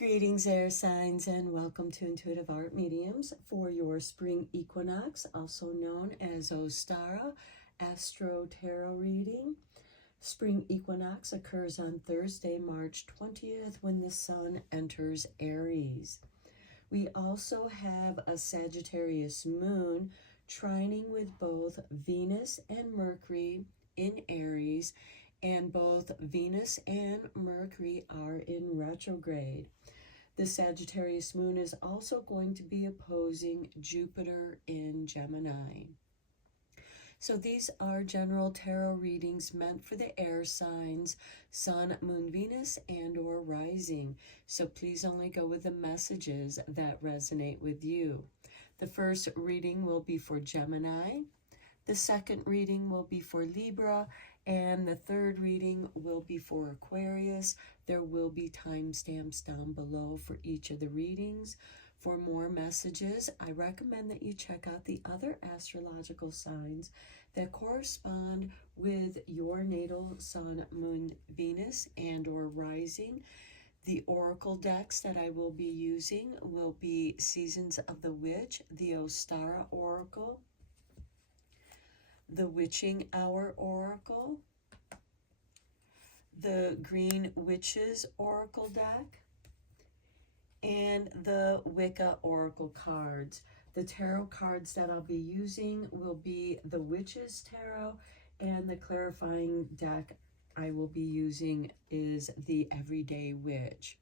Greetings, air signs, and welcome to Intuitive Art Mediums for your spring equinox, also known as Ostara Astro Tarot reading. Spring equinox occurs on Thursday, March 20th, when the sun enters Aries. We also have a Sagittarius moon trining with both Venus and Mercury in Aries, and both Venus and Mercury are in retrograde. The Sagittarius moon is also going to be opposing Jupiter in Gemini. So these are general tarot readings meant for the air signs, Sun, Moon, Venus, and or rising. So please only go with the messages that resonate with you. The first reading will be for Gemini. The second reading will be for Libra, and the third reading will be for Aquarius. There will be timestamps down below for each of the readings. For more messages, I recommend that you check out the other astrological signs that correspond with your natal Sun, Moon, Venus, and or rising. The oracle decks that I will be using will be Seasons of the Witch, the Ostara Oracle, the Witching Hour Oracle, the Green Witches Oracle deck, and the Wicca Oracle cards. The tarot cards that I'll be using will be the Witches Tarot, and the clarifying deck I will be using is the Everyday Witch.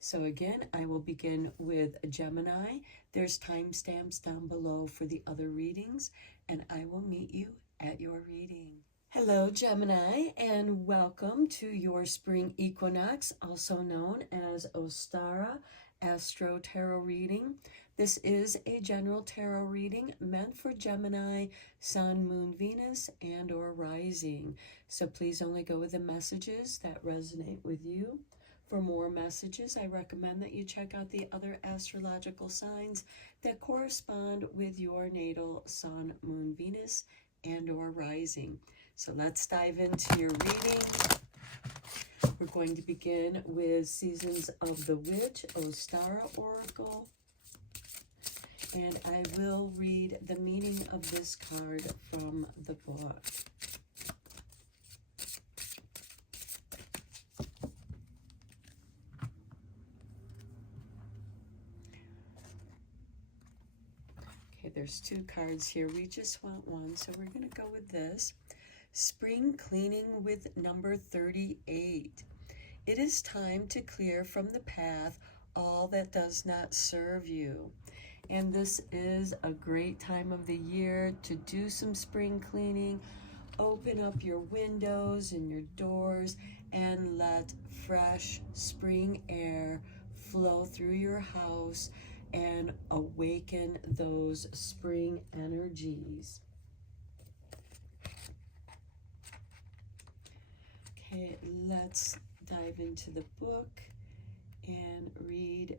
So again, I will begin with Gemini. There's timestamps down below for the other readings, and I will meet you at your reading. Hello, Gemini, and welcome to your spring equinox, also known as Ostara Astro Tarot reading. This is a general tarot reading meant for Gemini, Sun, Moon, Venus, and or rising. So please only go with the messages that resonate with you. For more messages, I recommend that you check out the other astrological signs that correspond with your natal Sun, Moon, Venus, and or rising. So let's dive into your reading. We're going to begin with Seasons of the Witch, Ostara Oracle. And I will read the meaning of this card from the book. Okay, there's two cards here. We just want one, so we're going to go with this. Spring cleaning with number 38. It is time to clear from the path all that does not serve you. And this is a great time of the year to do some spring cleaning. Open up your windows and your doors and let fresh spring air flow through your house and awaken those spring energies. Okay, let's dive into the book and read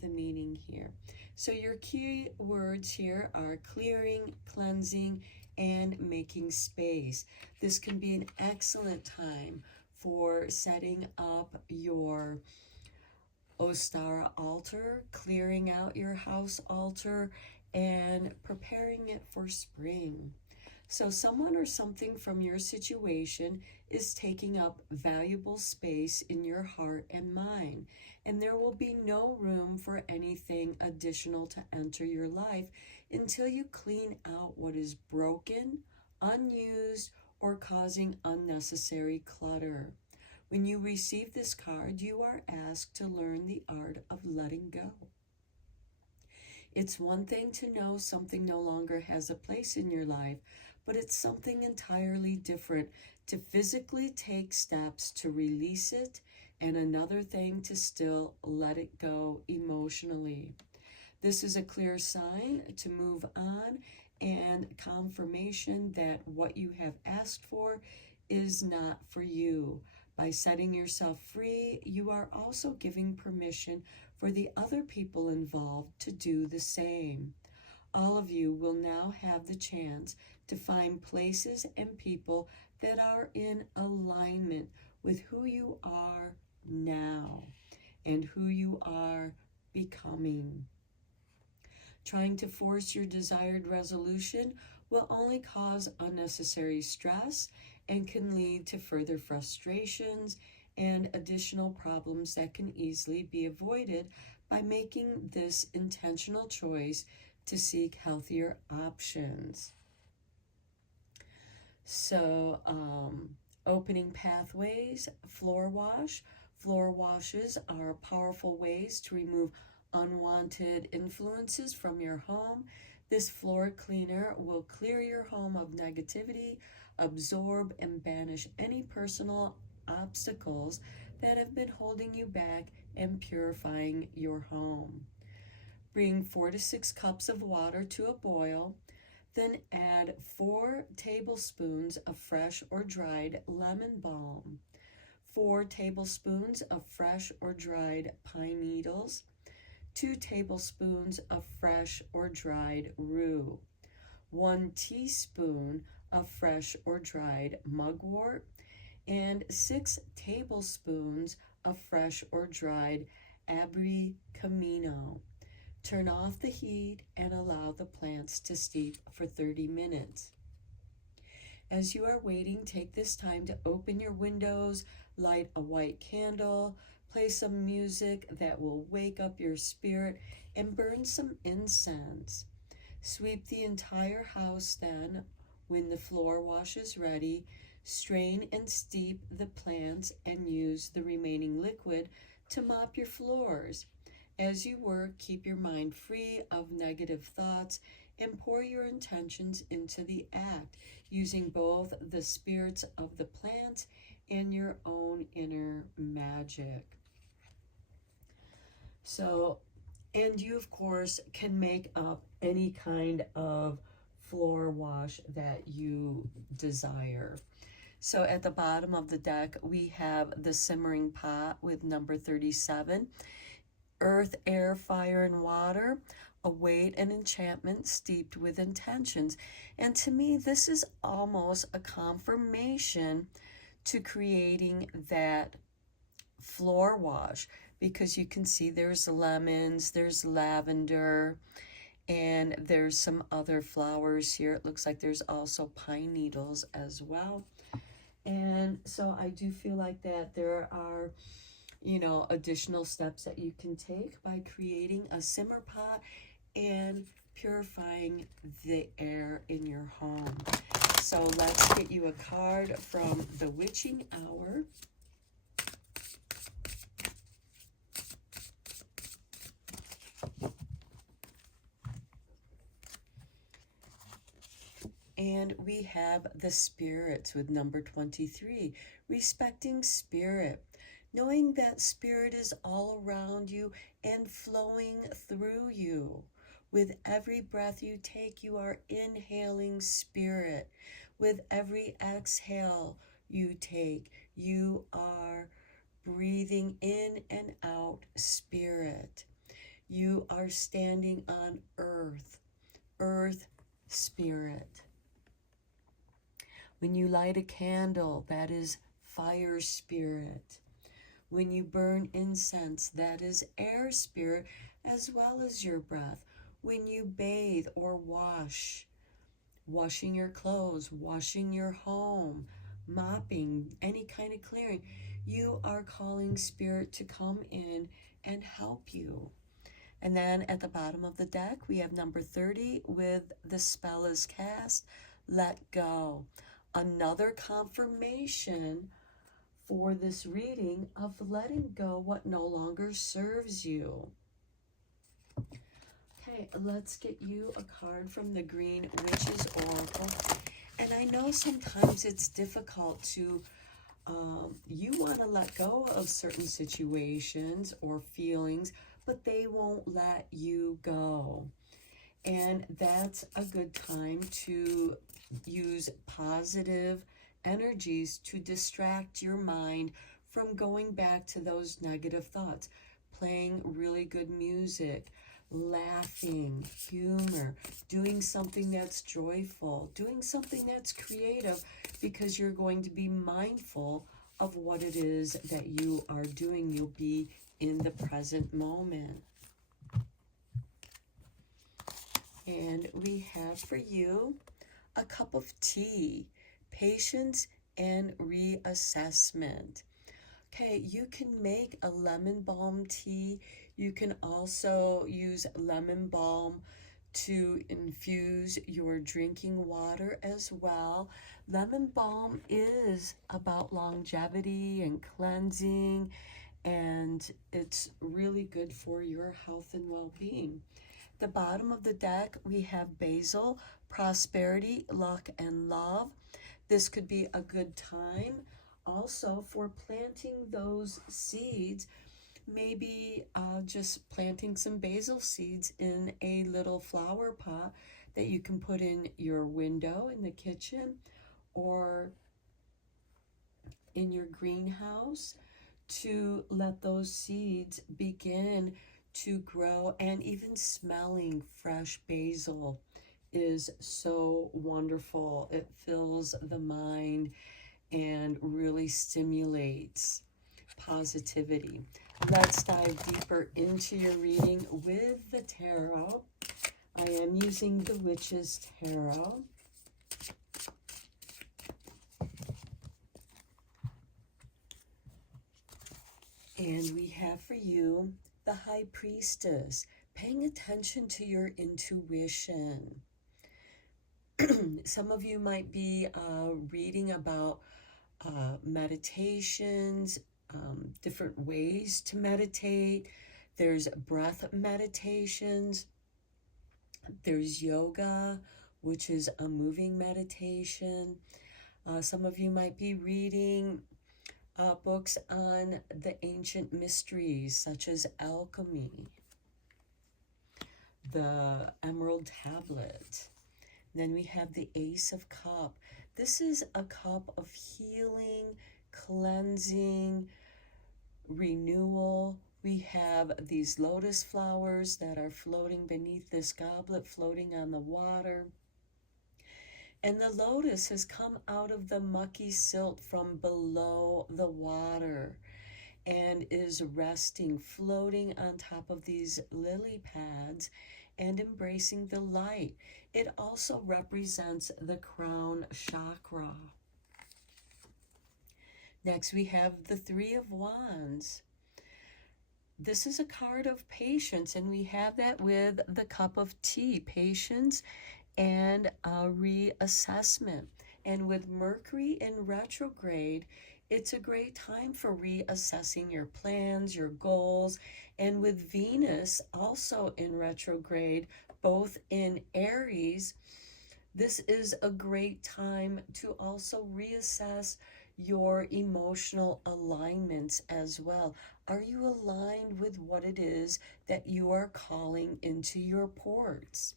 the meaning here. So your key words here are clearing, cleansing, and making space. This can be an excellent time for setting up your Ostara altar, clearing out your house altar, and preparing it for spring. So someone or something from your situation is taking up valuable space in your heart and mind, and there will be no room for anything additional to enter your life until you clean out what is broken, unused, or causing unnecessary clutter. When you receive this card, you are asked to learn the art of letting go. It's one thing to know something no longer has a place in your life, but it's something entirely different to physically take steps to release it, and another thing to still let it go emotionally. This is a clear sign to move on and confirmation that what you have asked for is not for you. By setting yourself free, you are also giving permission for the other people involved to do the same. All of you will now have the chance to find places and people that are in alignment with who you are now. and who you are becoming. Trying to force your desired resolution will only cause unnecessary stress and can lead to further frustrations and additional problems that can easily be avoided by making this intentional choice to seek healthier options. So, opening pathways, floor wash. Floor washes are powerful ways to remove unwanted influences from your home. This floor cleaner will clear your home of negativity, absorb and banish any personal obstacles that have been holding you back, and purifying your home. Bring 4 to 6 cups of water to a boil. Then add 4 tablespoons of fresh or dried lemon balm, 4 tablespoons of fresh or dried pine needles, 2 tablespoons of fresh or dried rue, 1 teaspoon of fresh or dried mugwort, and 6 tablespoons of fresh or dried abricamino. Turn off the heat and allow the plants to steep for 30 minutes. As you are waiting, take this time to open your windows, light a white candle, play some music that will wake up your spirit, and burn some incense. Sweep the entire house then. When the floor wash is ready, strain and steep the plants and use the remaining liquid to mop your floors. As you work, keep your mind free of negative thoughts and pour your intentions into the act, using both the spirits of the plants and your own inner magic. So, and you, of course, can make up any kind of floor wash that you desire. So at the bottom of the deck, we have the simmering pot with number 37. Earth, air, fire, and water await an enchantment steeped with intentions. And to me, this is almost a confirmation to creating that floor wash, because you can see there's lemons, there's lavender, and there's some other flowers here. It looks like there's also pine needles as well. And so I do feel like that there are, you know, additional steps that you can take by creating a simmer pot and purifying the air in your home. So let's get you a card from the Witching Hour. And we have the Spirits with number 23, respecting spirit. Knowing that spirit is all around you and flowing through you. With every breath you take, you are inhaling spirit. With every exhale you take, you are breathing in and out spirit. You are standing on earth, earth spirit. When you light a candle, that is fire spirit. When you burn incense, that is air spirit, as well as your breath. When you bathe or wash, washing your clothes, washing your home, mopping, any kind of clearing, you are calling spirit to come in and help you. And then at the bottom of the deck, we have number 30 with the spell is cast, let go. Another confirmation for this reading of letting go what no longer serves you. Okay, let's get you a card from the Green Witch's Oracle. And I know sometimes it's difficult to, you want to let go of certain situations or feelings, but they won't let you go. And that's a good time to use positive energies to distract your mind from going back to those negative thoughts. Playing really good music, laughing, humor, doing something that's joyful, doing something that's creative, because you're going to be mindful of what it is that you are doing. You'll be in the present moment. And we have for you a cup of tea, patience and reassessment. Okay, you can make a lemon balm tea. You can also use lemon balm to infuse your drinking water as well. Lemon balm is about longevity and cleansing, and it's really good for your health and well-being. The bottom of the deck, we have basil, prosperity, luck, and love. This could be a good time also for planting those seeds, maybe just planting some basil seeds in a little flower pot that you can put in your window in the kitchen or in your greenhouse to let those seeds begin to grow. And even smelling fresh basil is so wonderful. It fills the mind and really stimulates positivity. Let's dive deeper into your reading with the tarot. I am using the Witch's Tarot. And we have for you the High Priestess, paying attention to your intuition. Some of you might be reading about meditations, different ways to meditate. There's breath meditations. There's yoga, which is a moving meditation. Some of you might be reading books on the ancient mysteries, such as alchemy, the Emerald Tablet. Then we have the Ace of Cups. This is a cup of healing, cleansing, renewal. We have these lotus flowers that are floating beneath this goblet, floating on the water. And the lotus has come out of the mucky silt from below the water and is resting, floating on top of these lily pads and embracing the light. It also represents the crown chakra. Next, we have the Three of Wands. This is a card of patience, and we have that with the cup of tea, patience and a reassessment. And with Mercury in retrograde, it's a great time for reassessing your plans, your goals. And with Venus also in retrograde, both in Aries, this is a great time to also reassess your emotional alignments as well. Are you aligned with what it is that you are calling into your ports?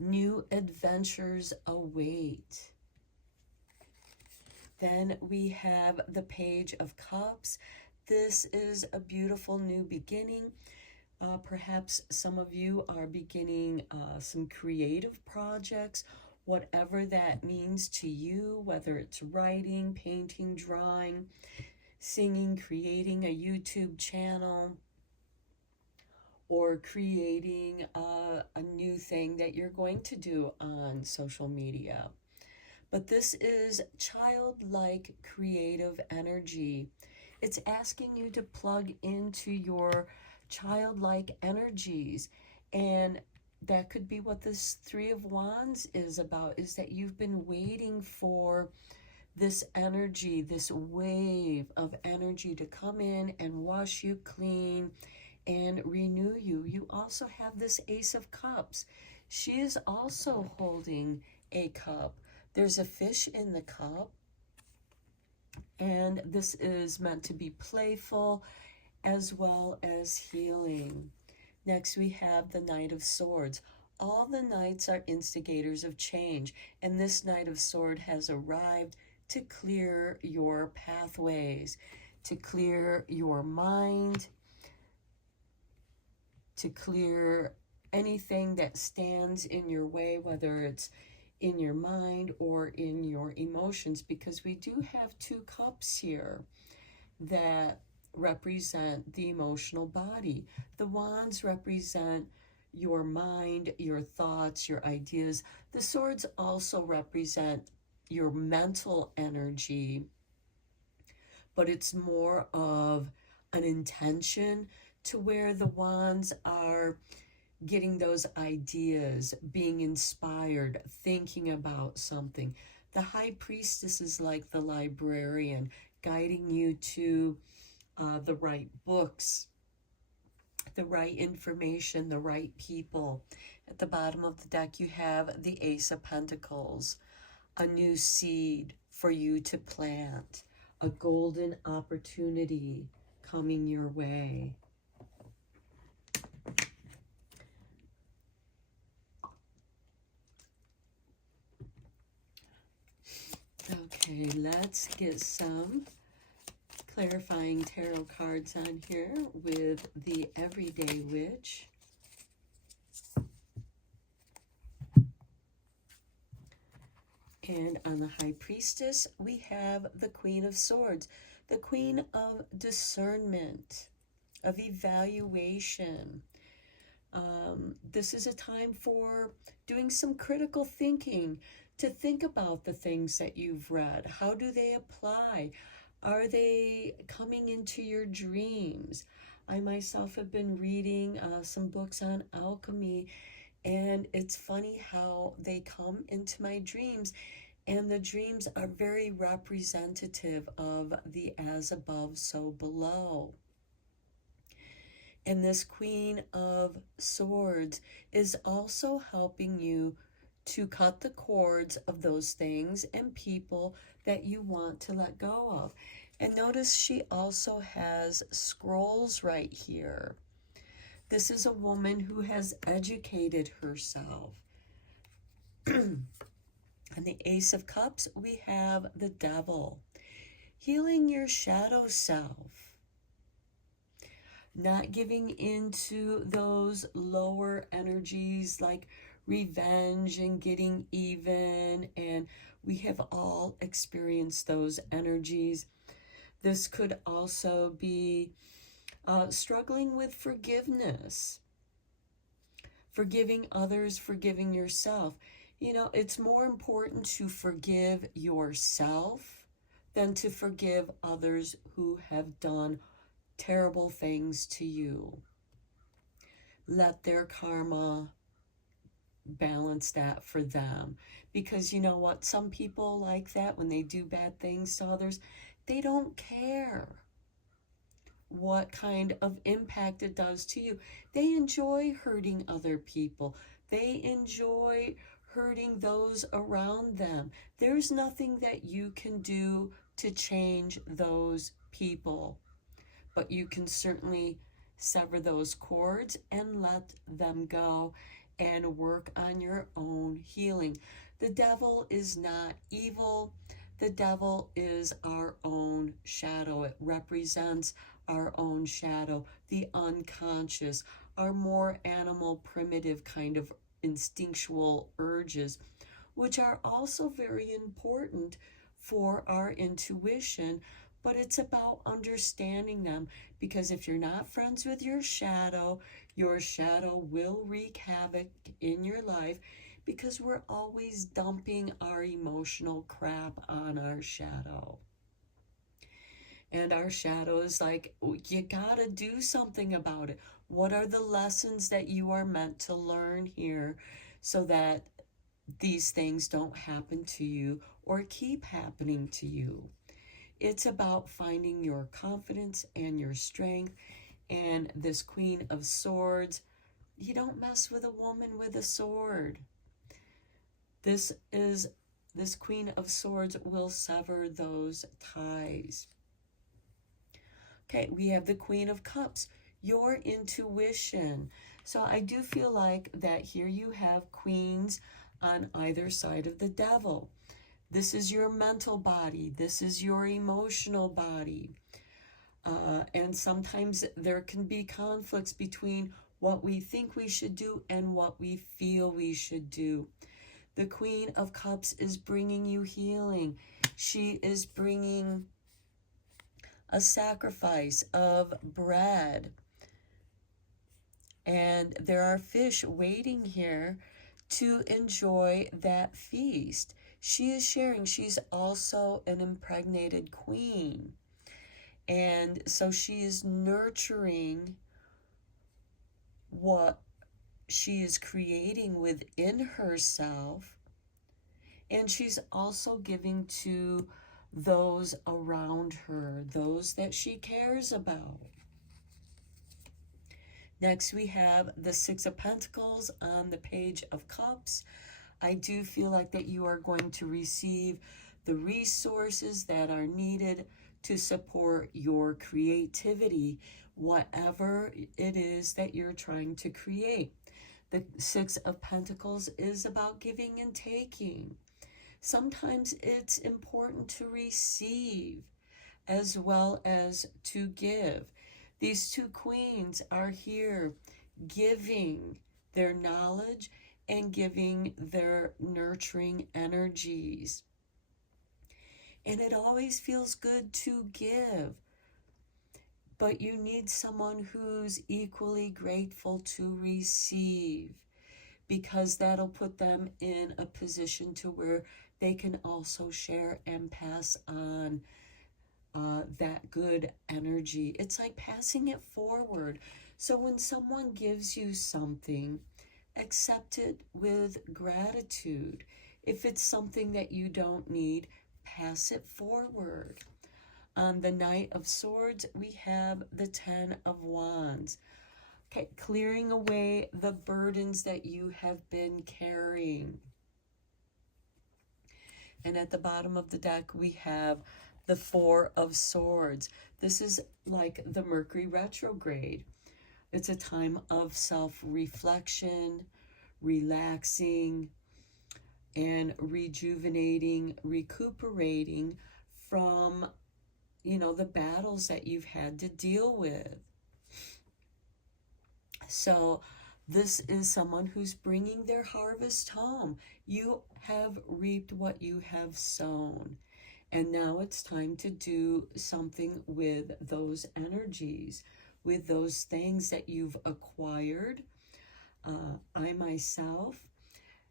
New adventures await. Then we have the Page of Cups. This is a beautiful new beginning. Perhaps some of you are beginning some creative projects, whatever that means to you, whether it's writing, painting, drawing, singing, creating a YouTube channel, or creating a new thing that you're going to do on social media. But this is childlike creative energy. It's asking you to plug into your childlike energies. And that could be what this Three of Wands is about, is that you've been waiting for this energy, this wave of energy to come in and wash you clean and renew you. You also have this Ace of Cups. She is also holding a cup. There's a fish in the cup, and this is meant to be playful as well as healing. Next, we have the Knight of Swords. All the knights are instigators of change, and this Knight of Swords has arrived to clear your pathways, to clear your mind, to clear anything that stands in your way, whether it's in your mind or in your emotions, because we do have two cups here that represent the emotional body. The wands represent your mind, your thoughts, your ideas. The swords also represent your mental energy, but it's more of an intention, to where the wands are getting those ideas, being inspired, thinking about something. The high priestess is like the librarian, guiding you to the right books, the right information, the right people. At the bottom of the deck, you have the Ace of Pentacles, a new seed for you to plant, a golden opportunity coming your way. Okay, let's get some clarifying tarot cards on here with the Everyday Witch. And on the High Priestess, we have the Queen of Swords, the Queen of Discernment, of evaluation. This is a time for doing some critical thinking, to think about the things that you've read. How do they apply? Are they coming into your dreams? I myself have been reading some books on alchemy, and it's funny how they come into my dreams, and the dreams are very representative of the as above, so below. And this Queen of Swords is also helping you to cut the cords of those things and people that you want to let go of. And notice she also has scrolls right here. This is a woman who has educated herself. On the Ace of Cups, we have the Devil, healing your shadow self, not giving into those lower energies like revenge and getting even, and we have all experienced those energies. This could also be struggling with forgiveness, forgiving others, forgiving yourself. You know, it's more important to forgive yourself than to forgive others who have done terrible things to you. Let their karma balance that for them. Because you know what? Some people like that, when they do bad things to others, they don't care what kind of impact it does to you. They enjoy hurting other people. They enjoy hurting those around them. There's nothing that you can do to change those people, but you can certainly sever those cords and let them go and work on your own healing. The devil is not evil. The devil is our own shadow. It represents our own shadow, the unconscious, our more animal, primitive kind of instinctual urges, which are also very important for our intuition. But it's about understanding them, because if you're not friends with your shadow will wreak havoc in your life, because we're always dumping our emotional crap on our shadow. And our shadow is like, you gotta do something about it. What are the lessons that you are meant to learn here so that these things don't happen to you or keep happening to you? It's about finding your confidence and your strength. And this Queen of Swords, you don't mess with a woman with a sword. This Queen of Swords will sever those ties. Okay, we have the Queen of Cups, your intuition. So I do feel like that here you have queens on either side of the devil. This is your mental body. This is your emotional body. And sometimes there can be conflicts between what we think we should do and what we feel we should do. The Queen of Cups is bringing you healing. She is bringing a sacrifice of bread. And there are fish waiting here to enjoy that feast. She is sharing. She's also an impregnated queen. And so she is nurturing what she is creating within herself. And she's also giving to those around her, those that she cares about. Next, we have the Six of Pentacles on the Page of Cups. I do feel like that you are going to receive the resources that are needed to support your creativity, whatever it is that you're trying to create. The Six of Pentacles is about giving and taking. Sometimes it's important to receive as well as to give. These two queens are here giving their knowledge and giving their nurturing energies. And it always feels good to give, but you need someone who's equally grateful to receive, because that'll put them in a position to where they can also share and pass on that good energy. It's like passing it forward. So when someone gives you something, accept it with gratitude. If it's something that you don't need, pass it forward. On the Knight of Swords, we have the Ten of Wands. Okay, clearing away the burdens that you have been carrying. And at the bottom of the deck, we have the Four of Swords. This is like the Mercury retrograde. It's a time of self-reflection, relaxing, and rejuvenating, recuperating from, the battles that you've had to deal with. So this is someone who's bringing their harvest home. You have reaped what you have sown. And now it's time to do something with those energies, with those things that you've acquired. I myself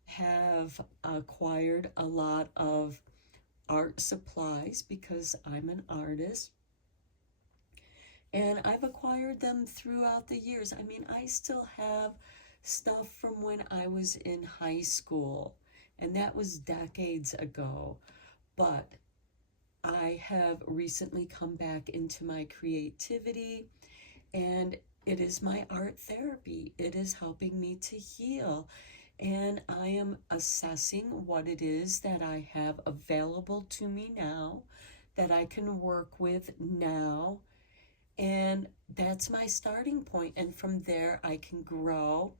have acquired a lot of art supplies because I'm an artist. And I've acquired them throughout the years. I mean, I still have stuff from when I was in high school, and that was decades ago. But I have recently come back into my creativity, and it is my art therapy. It is helping me to heal. And I am assessing what it is that I have available to me now, that I can work with now. And that's my starting point. And from there, I can grow.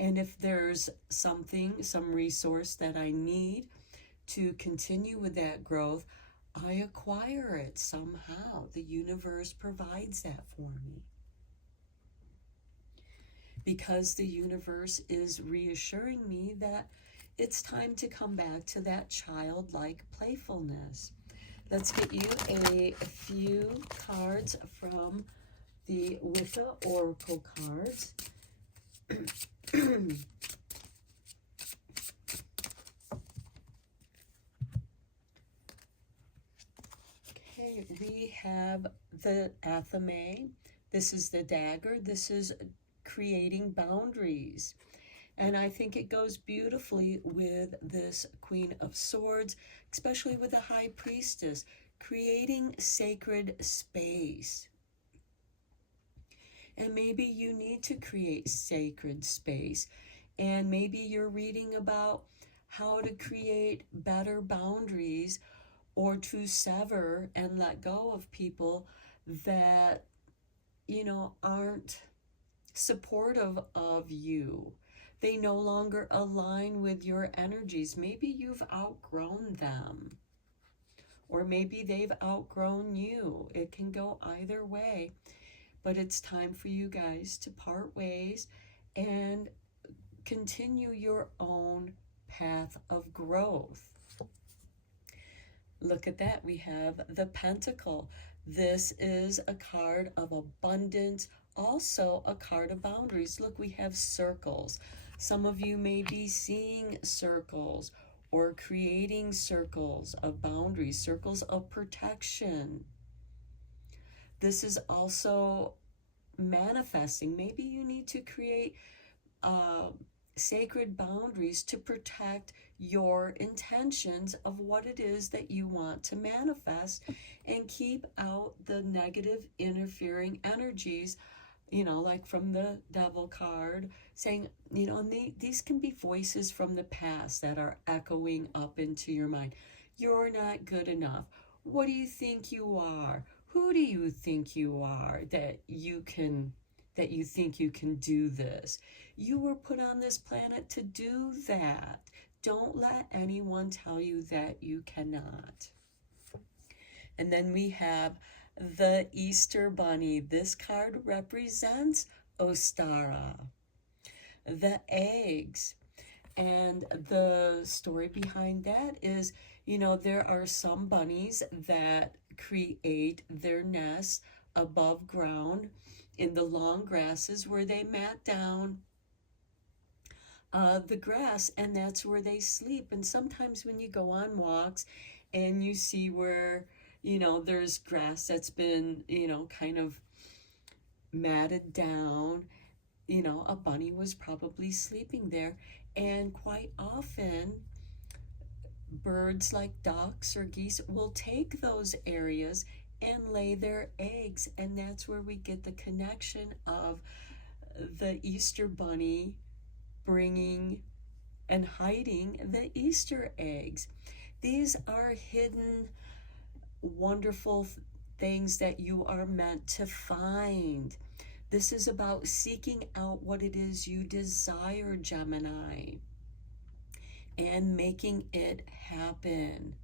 And if there's some resource that I need to continue with that growth, I acquire it somehow. The universe provides that for me. Because the universe is reassuring me that it's time to come back to that childlike playfulness. Let's get you a few cards from the Wicca Oracle cards. Okay, we have the Athame. This is the dagger. This is creating boundaries. And I think it goes beautifully with this Queen of Swords, especially with the High Priestess, creating sacred space. And maybe you need to create sacred space. And maybe you're reading about how to create better boundaries, or to sever and let go of people that, aren't supportive of you. They no longer align with your energies. Maybe you've outgrown them, or maybe they've outgrown you. It can go either way, but it's time for you guys to part ways and continue your own path of growth. Look at that. We have the Pentacle. This is a card of abundance, also a card of boundaries. Look, we have circles. Some of you may be seeing circles or creating circles of boundaries, circles of protection. This is also manifesting. Maybe you need to create sacred boundaries to protect your intentions of what it is that you want to manifest, and keep out the negative interfering energies, like from the devil card, saying, and these can be voices from the past that are echoing up into your mind. You're not good enough. What do you think you are? Who do you think you are that you think you can do this? You were put on this planet to do that. Don't let anyone tell you that you cannot. And then we have the Easter Bunny. This card represents Ostara, the eggs. And the story behind that is, there are some bunnies that create their nests above ground in the long grasses, where they mat down the grass, and that's where they sleep. And sometimes when you go on walks and you see where, there's grass that's been, kind of matted down, a bunny was probably sleeping there. And quite often, birds like ducks or geese will take those areas and lay their eggs. And that's where we get the connection of the Easter Bunny bringing and hiding the Easter eggs. These are hidden, wonderful things that you are meant to find. This is about seeking out what it is you desire, Gemini, and making it happen.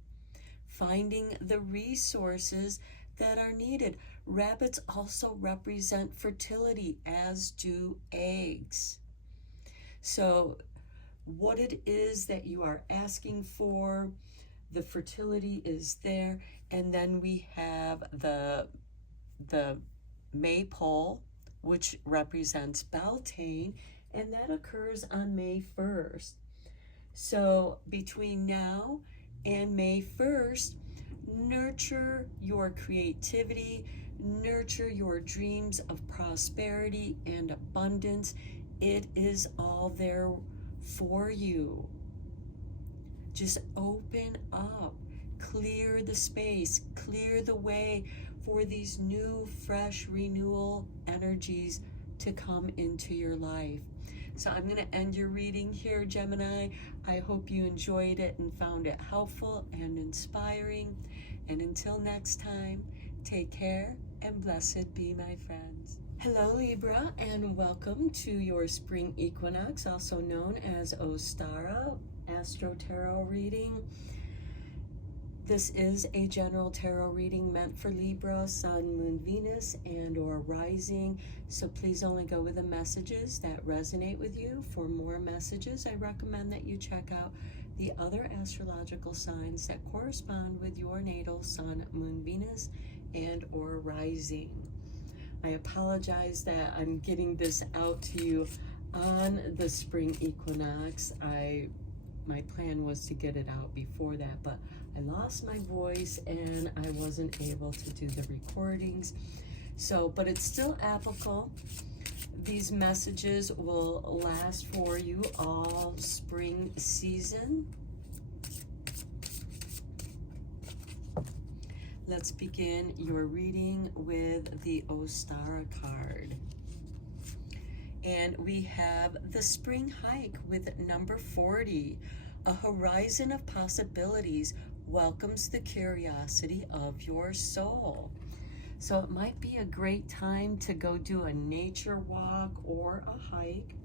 Finding the resources that are needed. Rabbits also represent fertility, as do eggs. So what it is that you are asking for, the fertility is there. And then we have the maypole, which represents Beltane, and that occurs on May 1st. So between now and May 1st, nurture your creativity, nurture your dreams of prosperity and abundance. It is all there for you. Just open up, clear the space, clear the way for these new, fresh renewal energies to come into your life. So I'm going to end your reading here, Gemini. I hope you enjoyed it and found it helpful and inspiring. And until next time, take care and blessed be, my friends. Hello, Libra, and welcome to your spring equinox, also known as Ostara Astro Tarot reading. This is a general tarot reading meant for Libra, Sun, Moon, Venus, and or rising. So please only go with the messages that resonate with you. For more messages, I recommend that you check out the other astrological signs that correspond with your natal Sun, Moon, Venus, and or rising. I apologize that I'm getting this out to you on the spring equinox. My plan was to get it out before that, but I lost my voice and I wasn't able to do the recordings. So, but it's still applicable. These messages will last for you all spring season. Let's begin your reading with the Ostara card. And we have the spring hike with number 40. A horizon of possibilities welcomes the curiosity of your soul. So it might be a great time to go do a nature walk or a hike.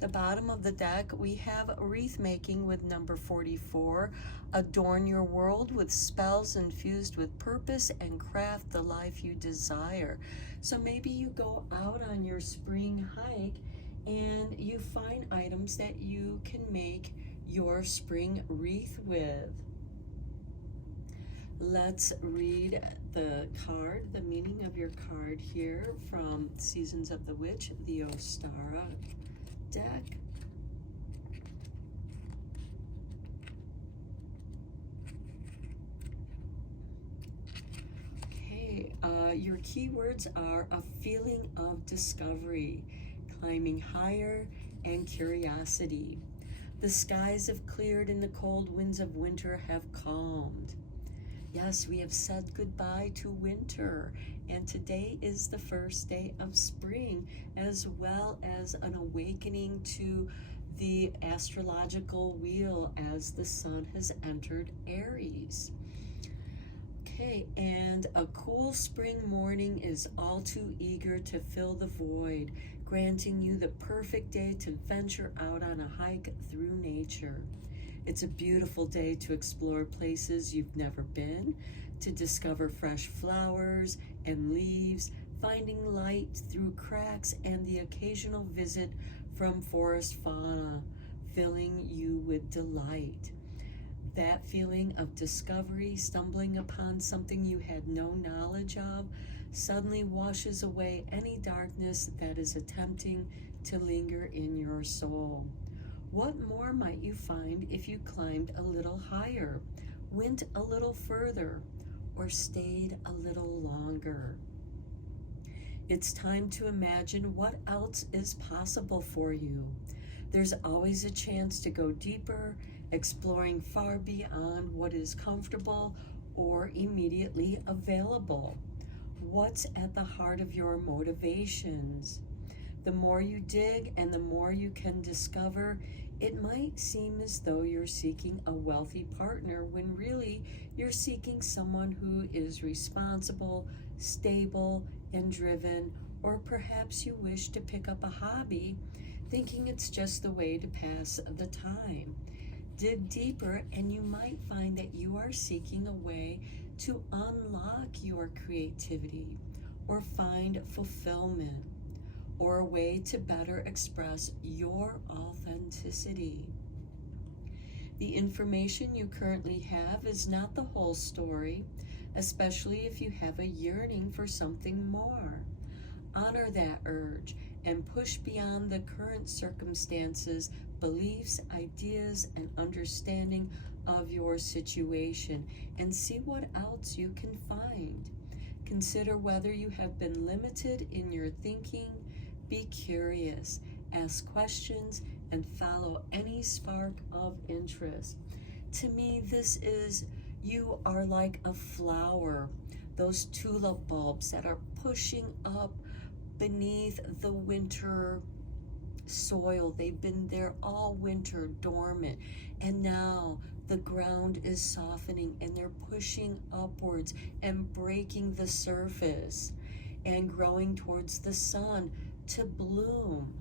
The bottom of the deck, we have wreath making with number 44. Adorn your world with spells infused with purpose and craft the life you desire. So maybe you go out on your spring hike and you find items that you can make your spring wreath with. Let's read the card, the meaning of your card here from Seasons of the Witch, the Ostara deck. Okay, your keywords are a feeling of discovery, climbing higher, and curiosity. The skies have cleared and the cold winds of winter have calmed. Yes, we have said goodbye to winter, and today is the first day of spring, as well as an awakening to the astrological wheel as the sun has entered Aries. Okay, and a cool spring morning is all too eager to fill the void, granting you the perfect day to venture out on a hike through nature. It's a beautiful day to explore places you've never been, to discover fresh flowers and leaves, finding light through cracks, and the occasional visit from forest fauna, filling you with delight. That feeling of discovery, stumbling upon something you had no knowledge of, suddenly washes away any darkness that is attempting to linger in your soul. What more might you find if you climbed a little higher, went a little further, or stayed a little longer? It's time to imagine what else is possible for you. There's always a chance to go deeper, exploring far beyond what is comfortable or immediately available. What's at the heart of your motivations? The more you dig and the more you can discover, it might seem as though you're seeking a wealthy partner when really you're seeking someone who is responsible, stable, and driven, or perhaps you wish to pick up a hobby, thinking it's just the way to pass the time. Dig deeper and you might find that you are seeking a way to unlock your creativity or find fulfillment, or a way to better express your authenticity. The information you currently have is not the whole story, especially if you have a yearning for something more. Honor that urge and push beyond the current circumstances, beliefs, ideas, and understanding of your situation, and see what else you can find. Consider whether you have been limited in your thinking. Be curious, ask questions, and follow any spark of interest. To me, this is, you are like a flower, those tulip bulbs that are pushing up beneath the winter soil. They've been there all winter, dormant, and now the ground is softening and they're pushing upwards and breaking the surface and growing towards the sun to bloom.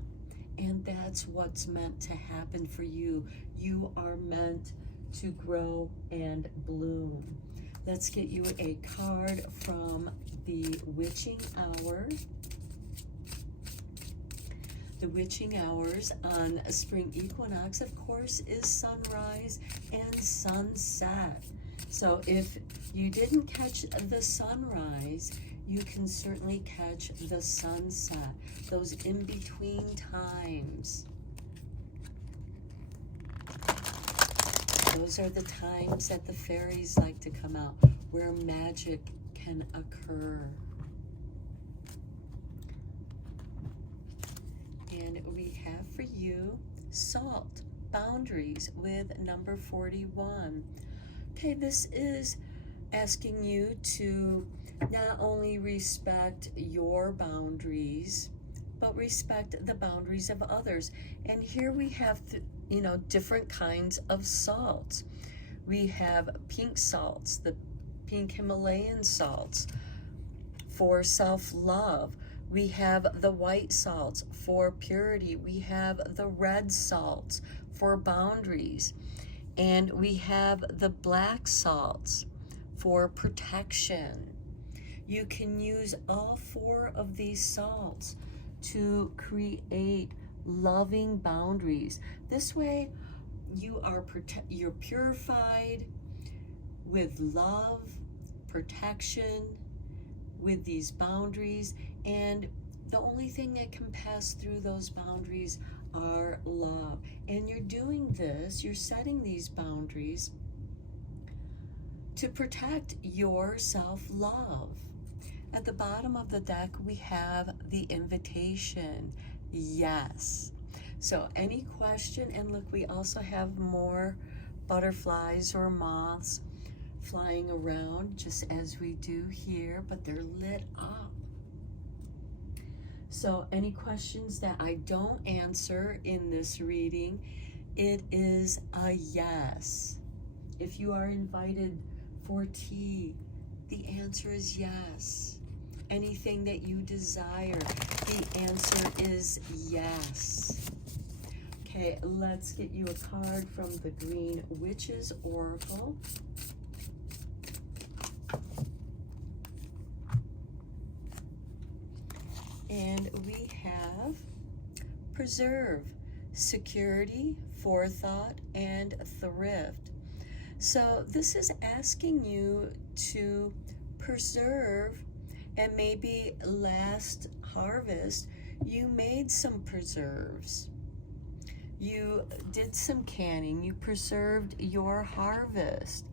And that's what's meant to happen for you. You are meant to grow and bloom. Let's get you a card from the Witching Hour. The witching hours on a spring equinox, of course, is sunrise and sunset. So if you didn't catch the sunrise, you can certainly catch the sunset, those in-between times. Those are the times that the fairies like to come out, where magic can occur. And we have for you Salt, Boundaries, with number 41. Okay, this is asking you to not only respect your boundaries, but respect the boundaries of others. And here we have, different kinds of salts. We have pink salts, the pink Himalayan salts for self-love. We have the white salts for purity. We have the red salts for boundaries. And we have the black salts for protection. You can use all four of these salts to create loving boundaries. This way, you're purified with love protection, with these boundaries, and the only thing that can pass through those boundaries are love. And you're doing this, you're setting these boundaries to protect your self-love. At the bottom of the deck, we have the invitation. Yes. So any question, and look, we also have more butterflies or moths flying around, just as we do here, but they're lit up. So any questions that I don't answer in this reading, it is a yes. If you are invited for tea, the answer is yes. Anything that you desire, the answer is yes. Okay, let's get you a card from the Green Witch's Oracle. And we have preserve, security, forethought, and thrift. So this is asking you to preserve, and maybe last harvest you made some preserves. You did some canning, you preserved your harvest.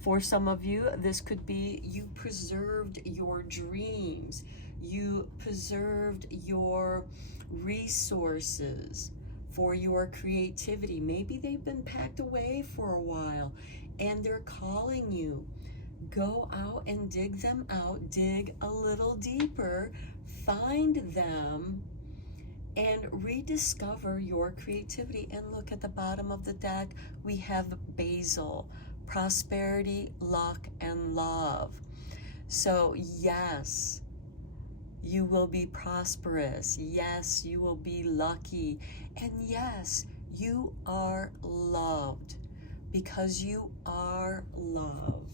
For some of you, this could be you preserved your dreams. You preserved your resources for your creativity. Maybe they've been packed away for a while and they're calling you. Go out and dig them out. Dig a little deeper. Find them and rediscover your creativity. And look at the bottom of the deck, we have basil, prosperity, luck, and love. So yes, you will be prosperous. Yes, you will be lucky. And yes, you are loved because you are love.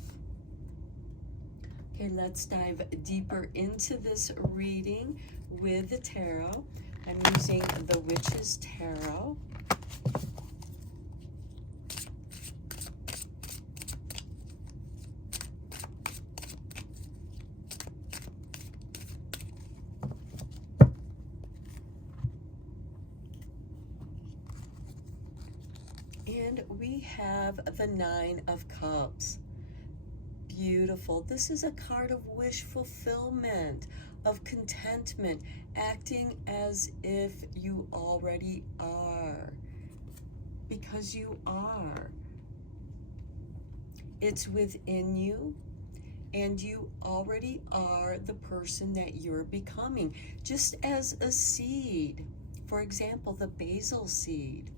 Okay, let's dive deeper into this reading with the tarot. I'm using the Witch's Tarot. And we have the Nine of Cups. Beautiful. This is a card of wish fulfillment, of contentment, acting as if you already are, because you are. It's within you, and you already are the person that you're becoming. Just as a seed, for example, the basil seed.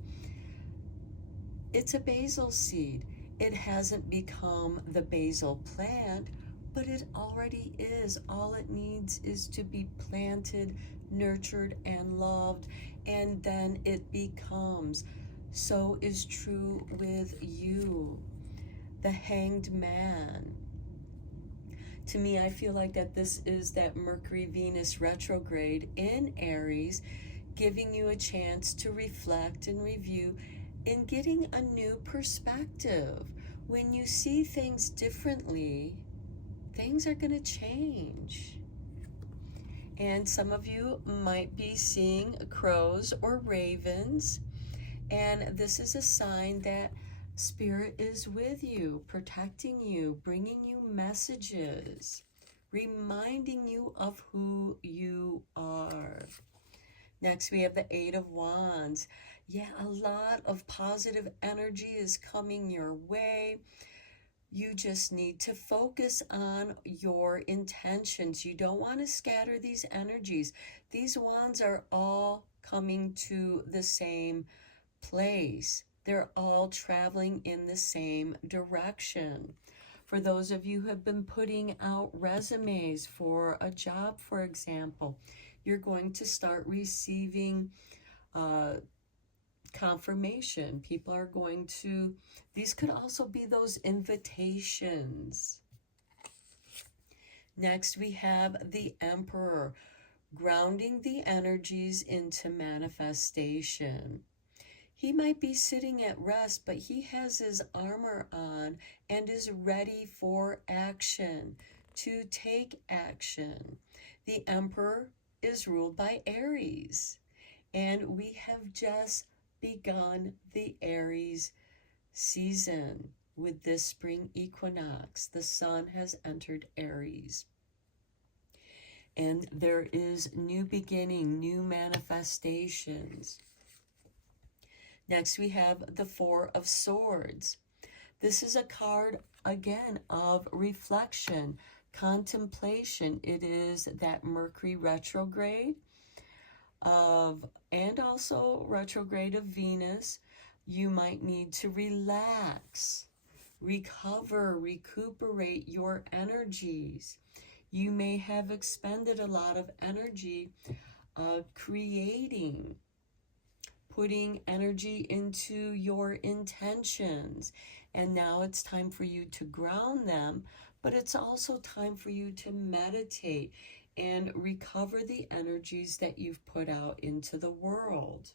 It's a basil seed. It hasn't become the basil plant, but it already is. All it needs is to be planted, nurtured, and loved, and then it becomes. So is true with you. The Hanged Man. To me, I feel like that this is that Mercury-Venus retrograde in Aries, giving you a chance to reflect and review and getting a new perspective. When you see things differently, things are going to change. And some of you might be seeing crows or ravens, and this is a sign that Spirit is with you, protecting you, bringing you messages, reminding you of who you are. Next, we have the Eight of Wands. Yeah, a lot of positive energy is coming your way. You just need to focus on your intentions. You don't want to scatter these energies. These wands are all coming to the same place. They're all traveling in the same direction. For those of you who have been putting out resumes for a job, for example, you're going to start receiving confirmation. People are going to, these could also be those invitations. Next, we have the Emperor, grounding the energies into manifestation. He might be sitting at rest, but he has his armor on and is ready for action, to take action. The Emperor is ruled by Aries, and we have just begun the Aries season with this spring equinox. The sun has entered Aries. And there is new beginning, new manifestations. Next, we have the Four of Swords. This is a card, again, of reflection, contemplation. It is that Mercury retrograde and also retrograde of Venus. You might need to relax, recover, recuperate your energies. You may have expended a lot of energy creating, putting energy into your intentions, and now it's time for you to ground them, but it's also time for you to meditate and recover the energies that you've put out into the world.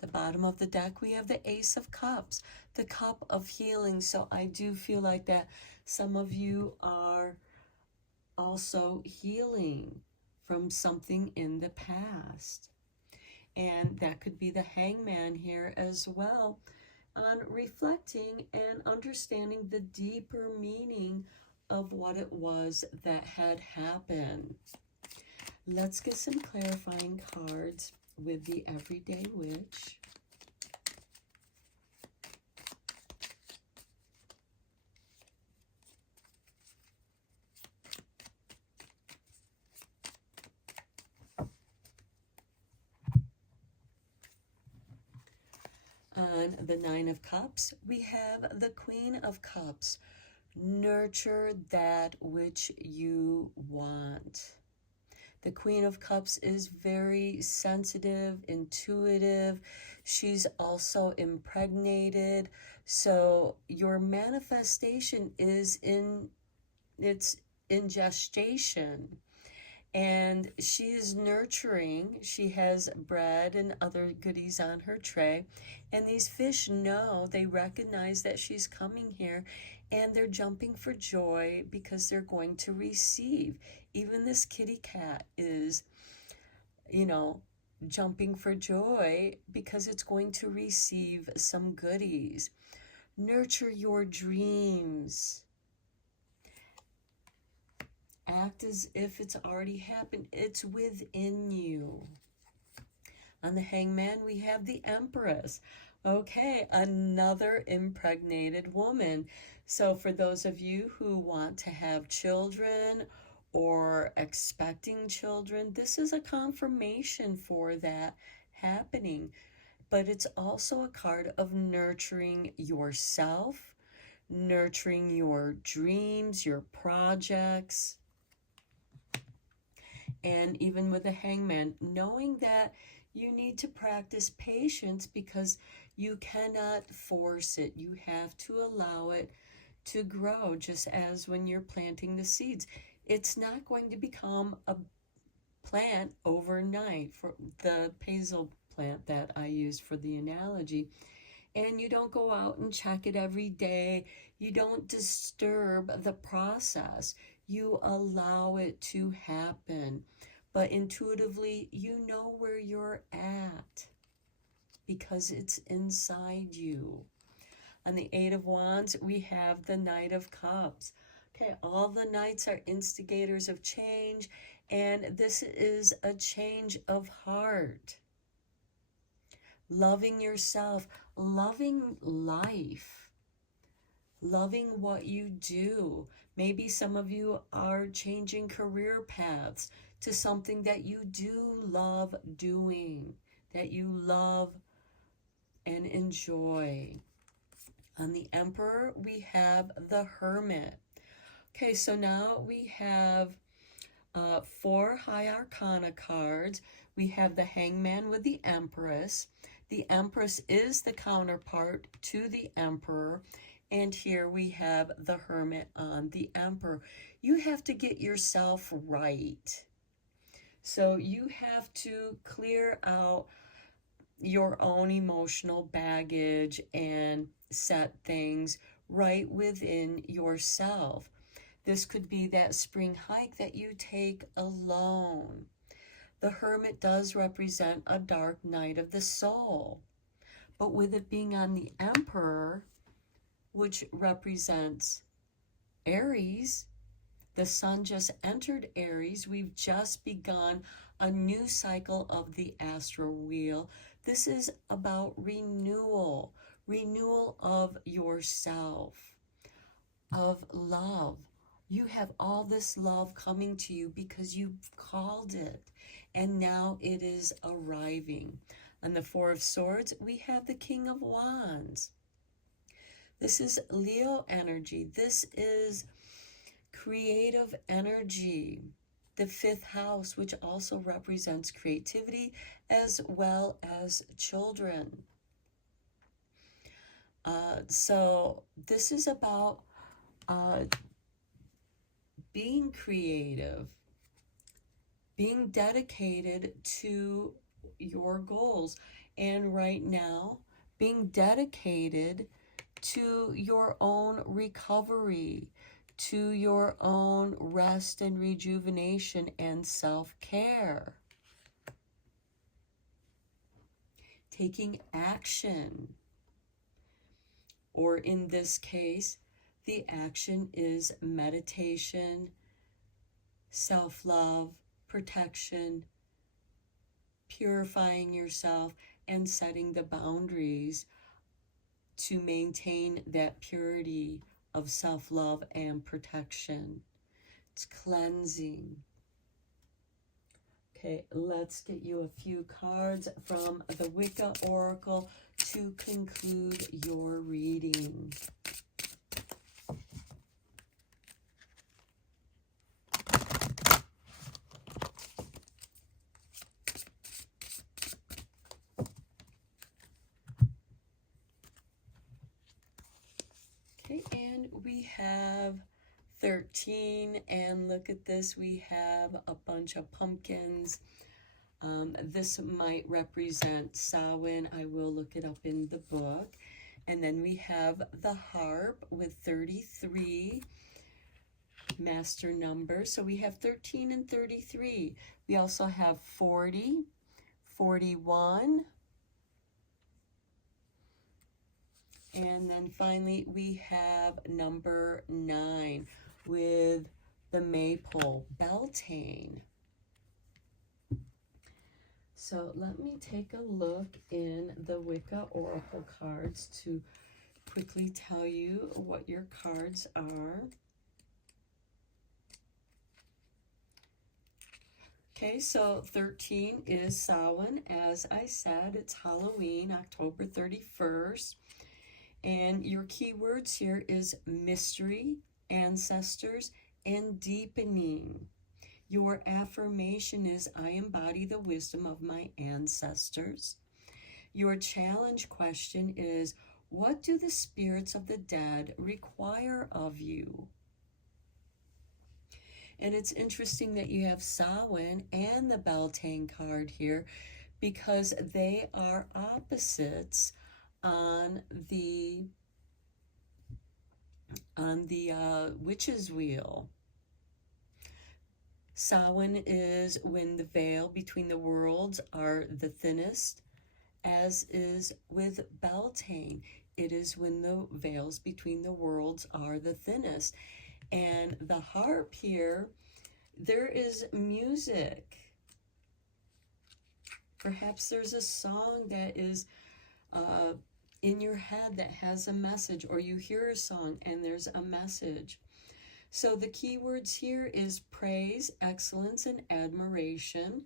The bottom of the deck, we have the Ace of Cups, the cup of healing. So I do feel like that some of you are also healing from something in the past. And that could be the Hangman here as well, on reflecting and understanding the deeper meaning of what it was that had happened. Let's get some clarifying cards with the Everyday Witch. On the Nine of Cups, we have the Queen of Cups. Nurture that which you want. The Queen of Cups is very sensitive, intuitive. She's also impregnated. So your manifestation is in gestation. And she is nurturing. She has bread and other goodies on her tray. And these fish know, they recognize that she's coming here, and they're jumping for joy because they're going to receive. Even this kitty cat is, jumping for joy because it's going to receive some goodies. Nurture your dreams. Act as if it's already happened. It's within you. On the Hangman, we have the Empress. Okay, another impregnated woman. So for those of you who want to have children or expecting children, this is a confirmation for that happening. But it's also a card of nurturing yourself, nurturing your dreams, your projects. And even with the Hangman, knowing that you need to practice patience because you cannot force it. You have to allow it to grow, just as when you're planting the seeds. It's not going to become a plant overnight. For the basil plant that I used for the analogy, and you don't go out and check it every day. You don't disturb the process. You allow it to happen. But intuitively, you know where you're at because it's inside you. On the Eight of Wands, we have the Knight of Cups. Okay, all the knights are instigators of change, and this is a change of heart. Loving yourself, loving life, loving what you do. Maybe some of you are changing career paths to something that you do love doing, that you love and enjoy. On the Emperor, we have the Hermit. Okay, so now we have 4 High Arcana cards. We have the Hangman with the Empress. The Empress is the counterpart to the Emperor. And here we have the Hermit on the Emperor. You have to get yourself right. So you have to clear out your own emotional baggage and set things right within yourself. This could be that spring hike that you take alone. The Hermit does represent a dark night of the soul. But with it being on the Emperor, which represents Aries, the Sun just entered Aries. We've just begun a new cycle of the astral wheel. This is about renewal, renewal of yourself, of love. You have all this love coming to you because you've called it, and now it is arriving. On the Four of Swords, we have the King of Wands. This is Leo energy. This is creative energy. The fifth house, which also represents creativity as well as children. So this is about being creative, being dedicated to your goals, and right now being dedicated to your own recovery, to your own rest and rejuvenation and self-care. Taking action, or in this case, the action is meditation, self-love, protection, purifying yourself, and setting the boundaries to maintain that purity of self-love and protection. It's cleansing. Okay, let's get you a few cards from the Wicca Oracle to conclude your reading. Okay, and we have 13, and look at this, we have a bunch of pumpkins. This might represent Samhain. I will look it up in the book. And then we have the harp with 33 master numbers. So we have 13 and 33. We also have 40, 41, and then finally we have number 9 with the Maypole, Beltane. So let me take a look in the Wicca Oracle cards to quickly tell you what your cards are. Okay, so 13 is Samhain. As I said, it's Halloween, October 31st. And your keywords here is mystery, ancestors, and deepening. Your affirmation is, I embody the wisdom of my ancestors. Your challenge question is, what do the spirits of the dead require of you? And it's interesting that you have Samhain and the Beltane card here, because they are opposites on the witch's wheel. Samhain is when the veil between the worlds are the thinnest, as is with Beltane. It is when the veils between the worlds are the thinnest. And the harp here, there is music. Perhaps there's a song that is in your head that has a message, or you hear a song and there's a message. So the keywords here is praise, excellence, and admiration.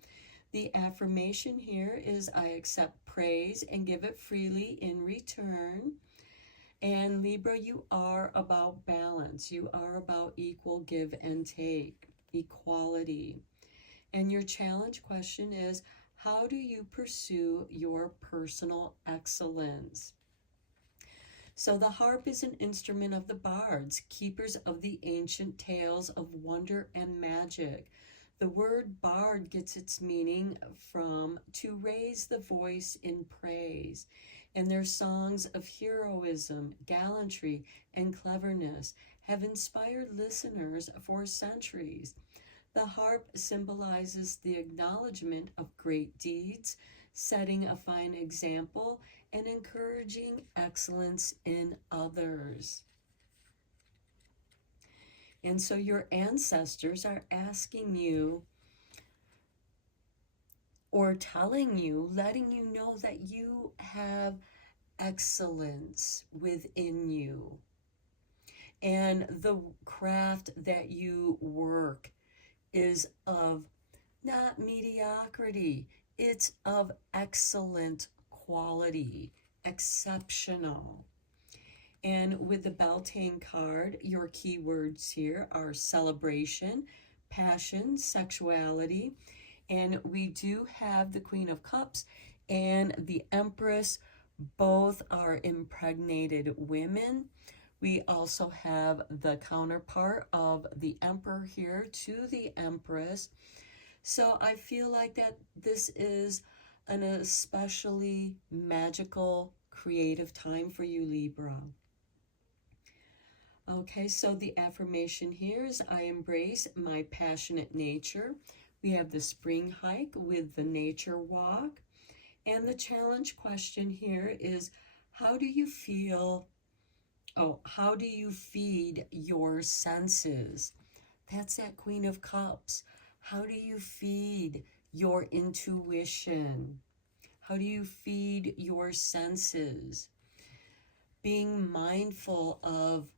The affirmation here is, I accept praise and give it freely in return. And Libra, you are about balance. You are about equal give and take, equality. And your challenge question is, how do you pursue your personal excellence? So the harp is an instrument of the bards, keepers of the ancient tales of wonder and magic. The word bard gets its meaning from to raise the voice in praise. And their songs of heroism, gallantry, and cleverness have inspired listeners for centuries. The harp symbolizes the acknowledgement of great deeds, setting a fine example, and encouraging excellence in others. And so your ancestors are asking you or telling you, letting you know that you have excellence within you. And the craft that you work is of not mediocrity, it's of excellent quality, exceptional. And with the Beltane card, your keywords here are celebration, passion, sexuality, and we do have the Queen of Cups and the Empress. Both are impregnated women. We also have the counterpart of the Emperor here to the Empress. So I feel like that this is an especially magical, creative time for you, Libra. Okay, so the affirmation here is I embrace my passionate nature. We have the spring hike with the nature walk. And the challenge question here is how do you feel? How do you feed your senses? That's that Queen of Cups. How do you feed your intuition? How do you feed your senses? Being mindful of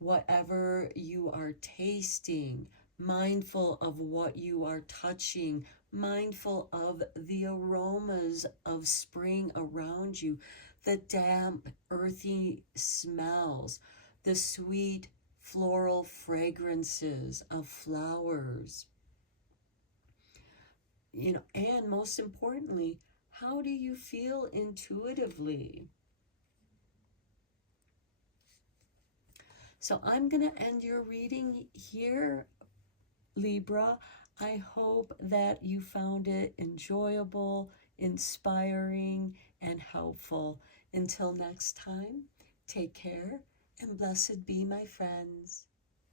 whatever you are tasting, mindful of what you are touching, mindful of the aromas of spring around you, the damp, earthy smells, the sweet floral fragrances of flowers. And most importantly, how do you feel intuitively? So I'm going to end your reading here, Libra. I hope that you found it enjoyable, inspiring, and helpful. Until next time, take care and blessed be, my friends.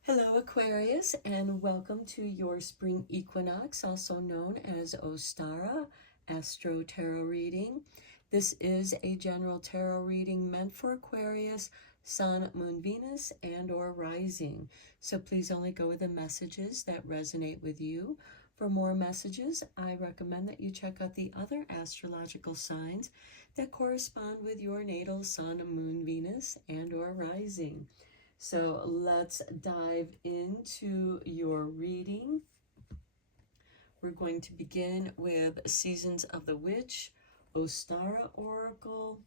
Hello, Aquarius, and welcome to your spring equinox, also known as Ostara Astro Tarot reading. This is a general tarot reading meant for Aquarius, Sun, Moon, Venus, and or rising. So please only go with the messages that resonate with you. For more messages, I recommend that you check out the other astrological signs that correspond with your natal Sun, Moon, Venus, and or rising. So let's dive into your reading. We're going to begin with Seasons of the Witch, Ostara Oracle.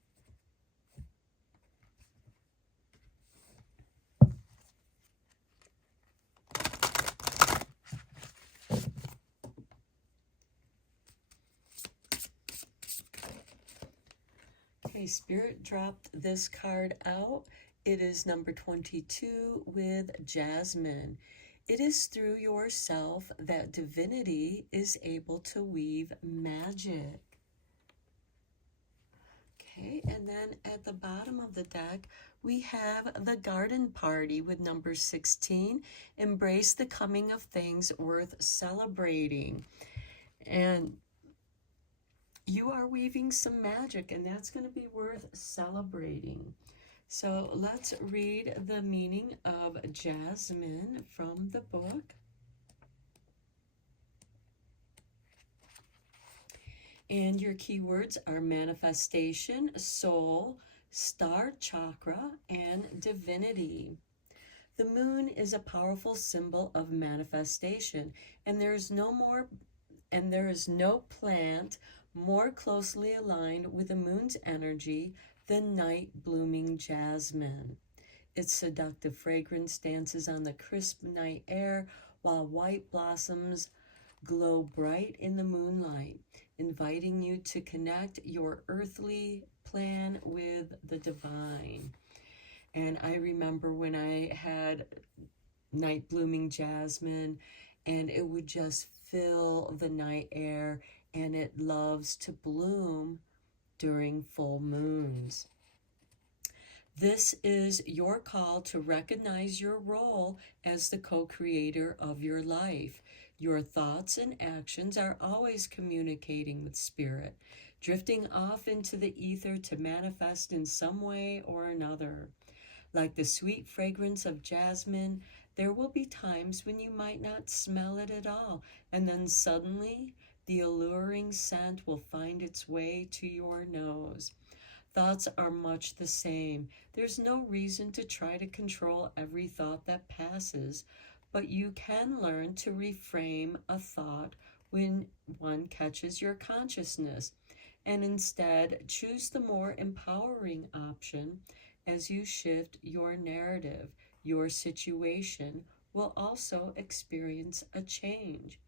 Okay, Spirit dropped this card out. It is number 22 with Jasmine. It is through yourself that divinity is able to weave magic. Okay, and then at the bottom of the deck, we have the Garden Party with number 16. Embrace the coming of things worth celebrating. And you are weaving some magic, and that's going to be worth celebrating. So let's read the meaning of Jasmine from the book. And your keywords are manifestation, soul, star chakra, and divinity. The moon is a powerful symbol of manifestation, and there is no plant more closely aligned with the moon's energy than night blooming jasmine. Its seductive fragrance dances on the crisp night air while white blossoms glow bright in the moonlight, inviting you to connect your earthly plan with the divine. And I remember when I had night blooming jasmine, and it would just fill the night air, and it loves to bloom during full moons. This is your call to recognize your role as the co-creator of your life. Your thoughts and actions are always communicating with Spirit, drifting off into the ether to manifest in some way or another. Like the sweet fragrance of jasmine, there will be times when you might not smell it at all, and then suddenly the alluring scent will find its way to your nose. Thoughts are much the same. There's no reason to try to control every thought that passes, but you can learn to reframe a thought when one catches your consciousness, and instead choose the more empowering option. As you shift your narrative, your situation will also experience a change.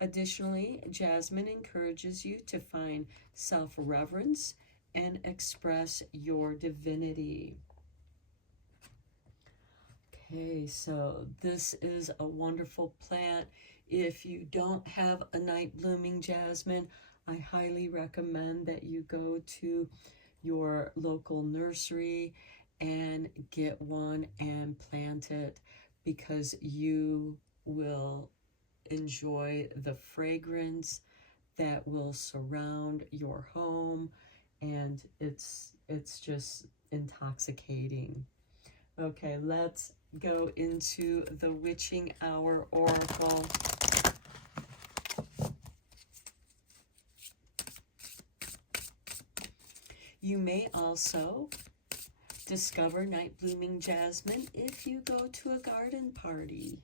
Additionally, Jasmine encourages you to find self-reverence and express your divinity. Okay, so this is a wonderful plant. If you don't have a night blooming jasmine, I highly recommend that you go to your local nursery and get one and plant it, because you will enjoy the fragrance that will surround your home, and it's just intoxicating. Okay, let's go into the witching hour oracle. You may also discover night blooming jasmine if you go to a garden party.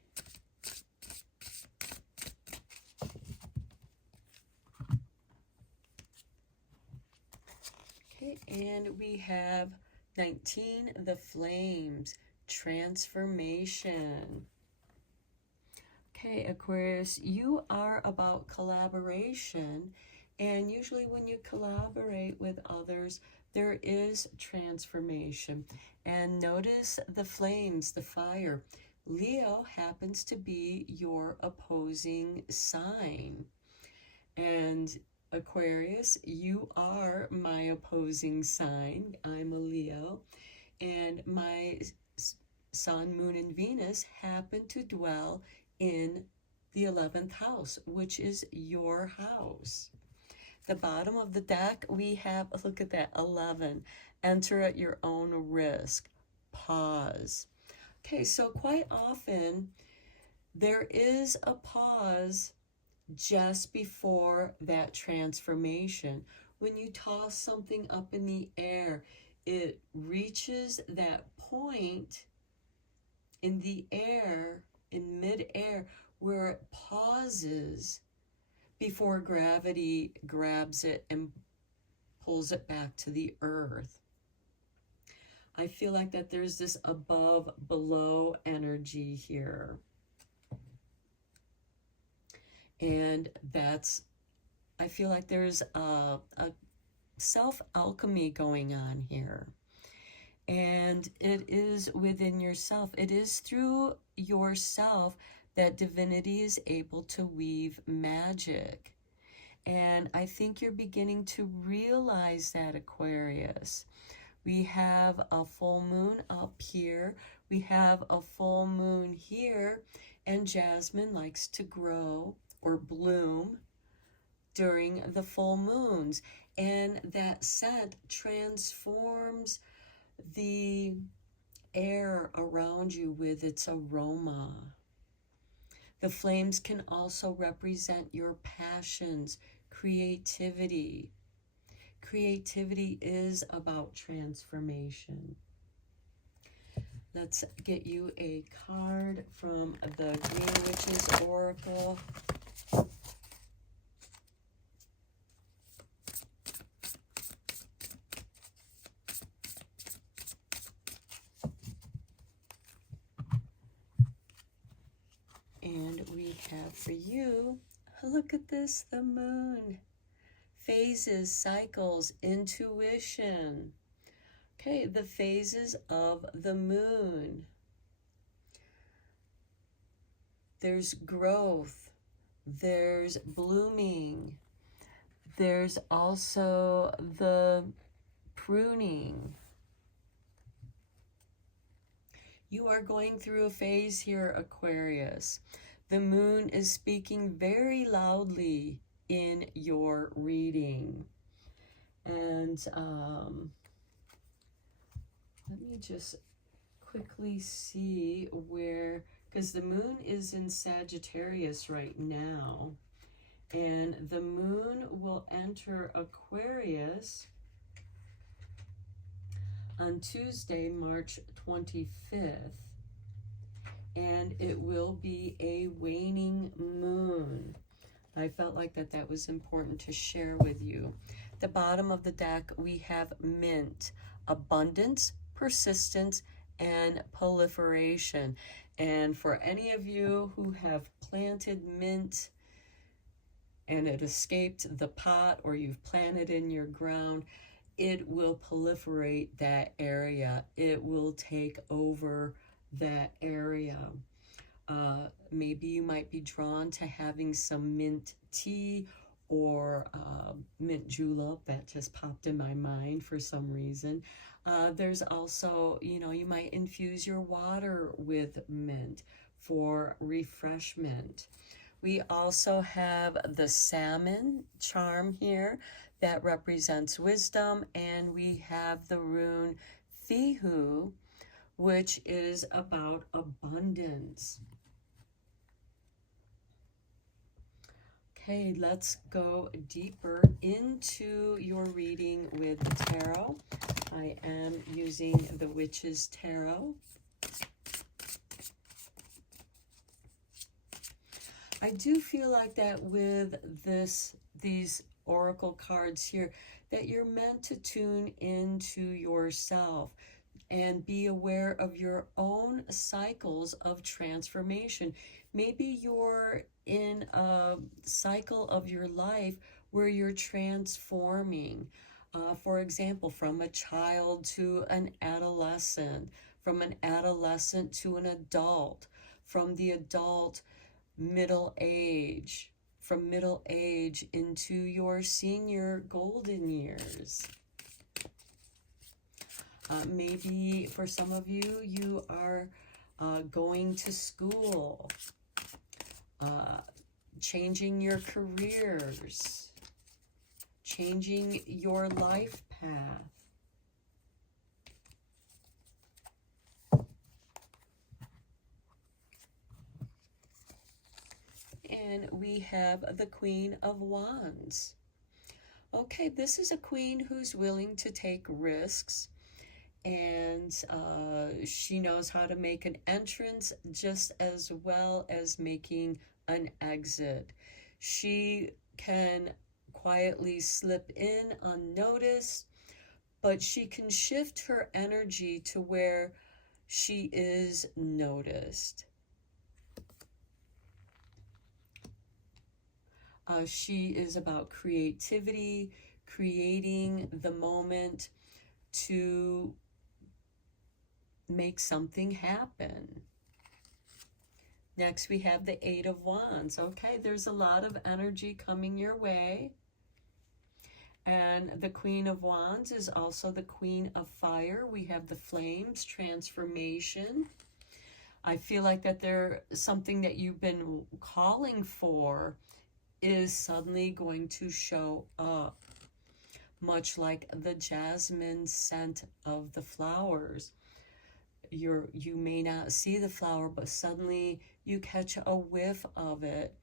Okay, and we have 19, the flames, transformation. Okay, Aquarius, you are about collaboration, and usually when you collaborate with others, there is transformation. And notice the flames, the fire. Leo happens to be your opposing sign. And Aquarius, you are my opposing sign. I'm a Leo, and my Sun, Moon, and Venus happen to dwell in the 11th house, which is your house. The bottom of the deck, we have, look at that, 11. Enter at your own risk. Pause. Okay, so quite often there is a pause just before that transformation. When you toss something up in the air, it reaches that point in the air, in mid-air, where it pauses before gravity grabs it and pulls it back to the earth. I feel like that there's this above-below energy here. And that's, I feel like there's a self-alchemy going on here. And it is within yourself. It is through yourself that divinity is able to weave magic. And I think you're beginning to realize that, Aquarius. We have a full moon up here. We have a full moon here. And jasmine likes to grow or bloom during the full moons. And that scent transforms the air around you with its aroma. The flames can also represent your passions, creativity. Creativity is about transformation. Let's get you a card from the Green Witch's Oracle. And we have for you, look at this, the moon. Phases, cycles, intuition. Okay, the phases of the moon. There's growth, there's blooming. There's also the pruning. You are going through a phase here, Aquarius. The moon is speaking very loudly in your reading. And let me just quickly see where, because the moon is in Sagittarius right now. And the moon will enter Aquarius on Tuesday, March 25th. And it will be a waning moon. I felt like that was important to share with you. The bottom of the deck, we have mint, abundance, persistence, and proliferation. And for any of you who have planted mint and it escaped the pot, or you've planted in your ground, it will proliferate that area. It will take over that area. Maybe you might be drawn to having some mint tea or mint julep. That just popped in my mind for some reason. There's also, you might infuse your water with mint for refreshment. We also have the salmon charm here that represents wisdom, and we have the rune Thihu, which is about abundance. Okay, let's go deeper into your reading with the tarot. I am using the Witch's Tarot. I do feel like that with these oracle cards here, that you're meant to tune into yourself and be aware of your own cycles of transformation. Maybe you're in a cycle of your life where you're transforming. For example, from a child to an adolescent, from an adolescent to an adult, from the adult middle age, from middle age into your senior golden years. Maybe for some of you, you are going to school, changing your careers, changing your life path. And we have the Queen of Wands. Okay, this is a queen who's willing to take risks, and she knows how to make an entrance just as well as making an exit. She can quietly slip in unnoticed, but she can shift her energy to where she is noticed. She is about creativity, creating the moment to make something happen. Next, we have the Eight of Wands. Okay, there's a lot of energy coming your way. And the Queen of Wands is also the Queen of Fire. We have the flames, transformation. I feel like that there's something that you've been calling for is suddenly going to show up, much like the jasmine scent of the flowers. You may not see the flower, but suddenly you catch a whiff of it,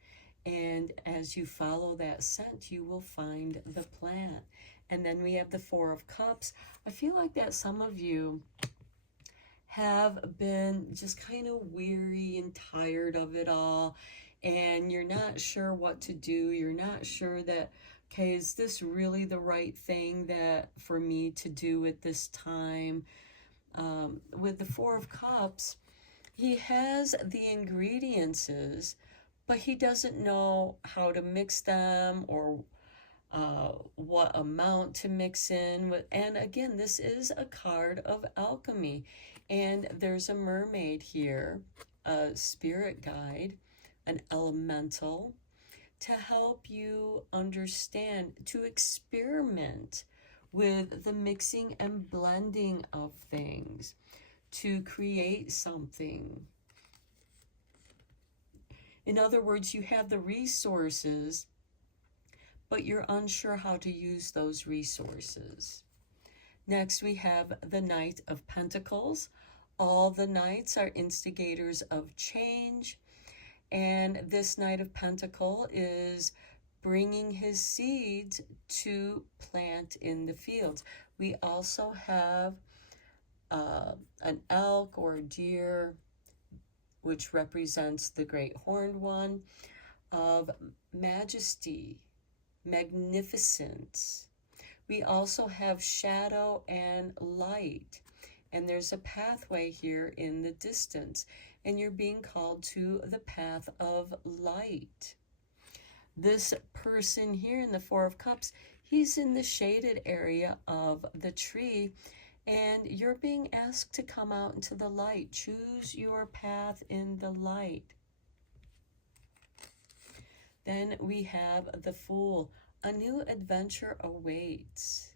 and as you follow that scent, you will find the plant. And then we have the Four of Cups. I feel like that some of you have been just kind of weary and tired of it all, and you're not sure what to do. You're not sure that, okay, is this really the right thing that for me to do at this time? With the Four of Cups, he has the ingredients, but he doesn't know how to mix them or what amount to mix in with. And again, this is a card of alchemy, and there's a mermaid here, a spirit guide, an elemental, to help you understand, to experiment with the mixing and blending of things, to create something. In other words, you have the resources, but you're unsure how to use those resources. Next, we have the Knight of Pentacles. All the knights are instigators of change, and this Knight of Pentacles is bringing his seeds to plant in the fields. We also have an elk or a deer, which represents the great horned one, of majesty, magnificence. We also have shadow and light, and there's a pathway here in the distance, and you're being called to the path of light. This person here in the Four of Cups, he's in the shaded area of the tree, and you're being asked to come out into the light. Choose your path in the light. Then we have the Fool. A new adventure awaits,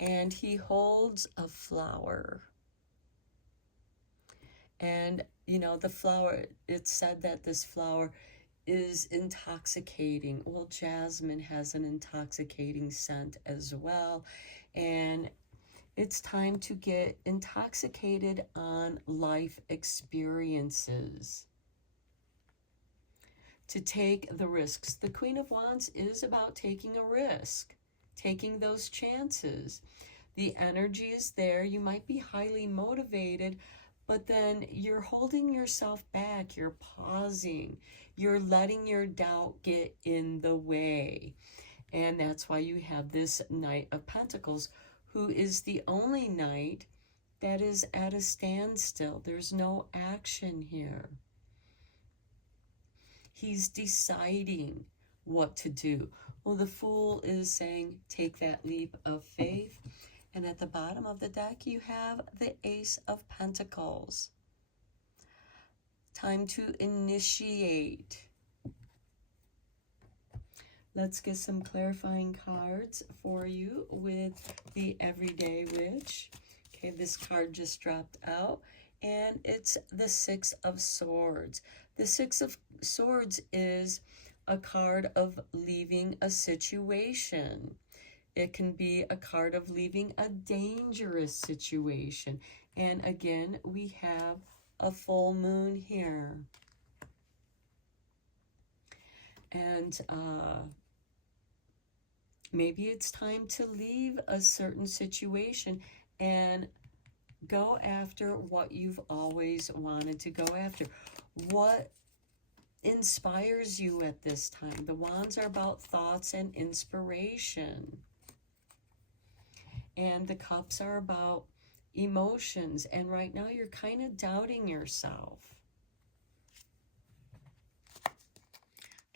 and he holds a flower. And, you know, the flower, it's said that this flower is intoxicating. Well, jasmine has an intoxicating scent as well. And it's time to get intoxicated on life experiences, to take the risks. The Queen of Wands is about taking a risk, taking those chances. The energy is there. You might be highly motivated, but then you're holding yourself back. You're pausing. You're letting your doubt get in the way. And that's why you have this Knight of Pentacles, who is the only knight that is at a standstill. There's no action here. He's deciding what to do. Well, the Fool is saying, take that leap of faith. And at the bottom of the deck, you have the Ace of Pentacles. Time to initiate. Let's get some clarifying cards for you with the Everyday Witch. Okay, this card just dropped out, and it's the Six of Swords. The Six of Swords is a card of leaving a situation. It can be a card of leaving a dangerous situation. And again, we have a full moon here. And maybe it's time to leave a certain situation and go after what you've always wanted to go after. What inspires you at this time? The Wands are about thoughts and inspiration. And the Cups are about emotions. And right now you're kind of doubting yourself.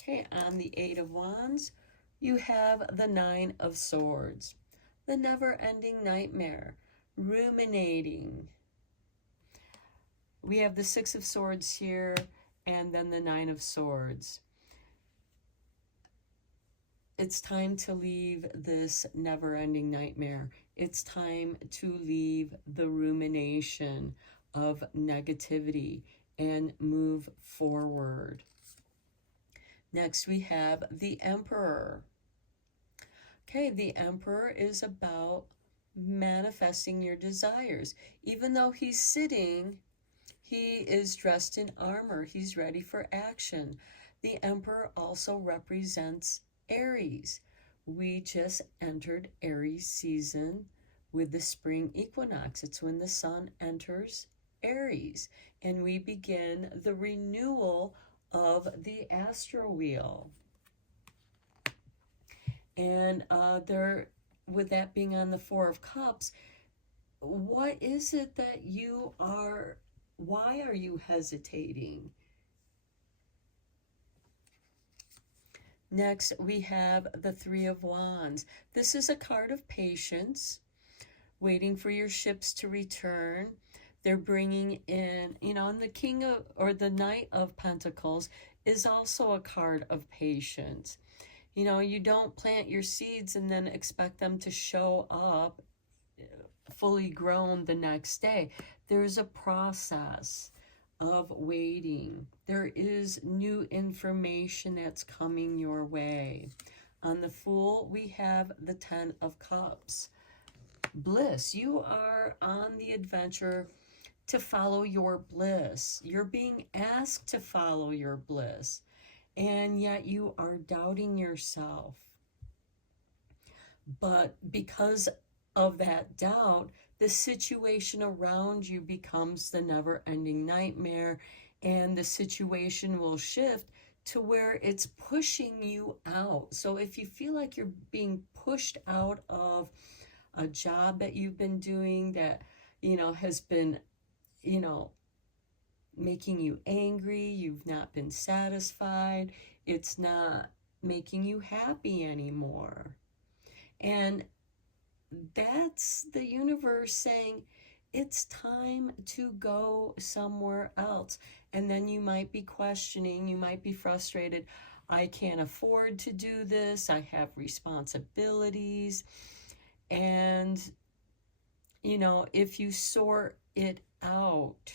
Okay, on the Eight of Wands, you have the Nine of Swords. The never-ending nightmare, ruminating. We have the Six of Swords here, and then the Nine of Swords. It's time to leave this never-ending nightmare. It's time to leave the rumination of negativity and move forward. Next, we have the Emperor. Okay, the Emperor is about manifesting your desires. Even though he's sitting, he is dressed in armor. He's ready for action. The Emperor also represents Aries. We just entered Aries season with the spring equinox. It's when the sun enters Aries, and we begin the renewal of the astro wheel. And with that being on the Four of Cups, what is it that you are, why are you hesitating? Next, we have the Three of Wands. This is a card of patience, waiting for your ships to return. They're bringing in, you know, and the King of, or the Knight of Pentacles is also a card of patience. You know, you don't plant your seeds and then expect them to show up fully grown the next day. There's a process of waiting. There is new information that's coming your way. On the Fool, we have the 10 of Cups. Bliss, you are on the adventure to follow your bliss. You're being asked to follow your bliss, and yet you are doubting yourself. But because of that doubt, the situation around you becomes the never-ending nightmare, and the situation will shift to where it's pushing you out. So if you feel like you're being pushed out of a job that you've been doing that, you know, has been, you know, making you angry, you've not been satisfied, it's not making you happy anymore. And that's the universe saying, it's time to go somewhere else. And then you might be questioning, you might be frustrated. I can't afford to do this. I have responsibilities. And, you know, if you sort it out,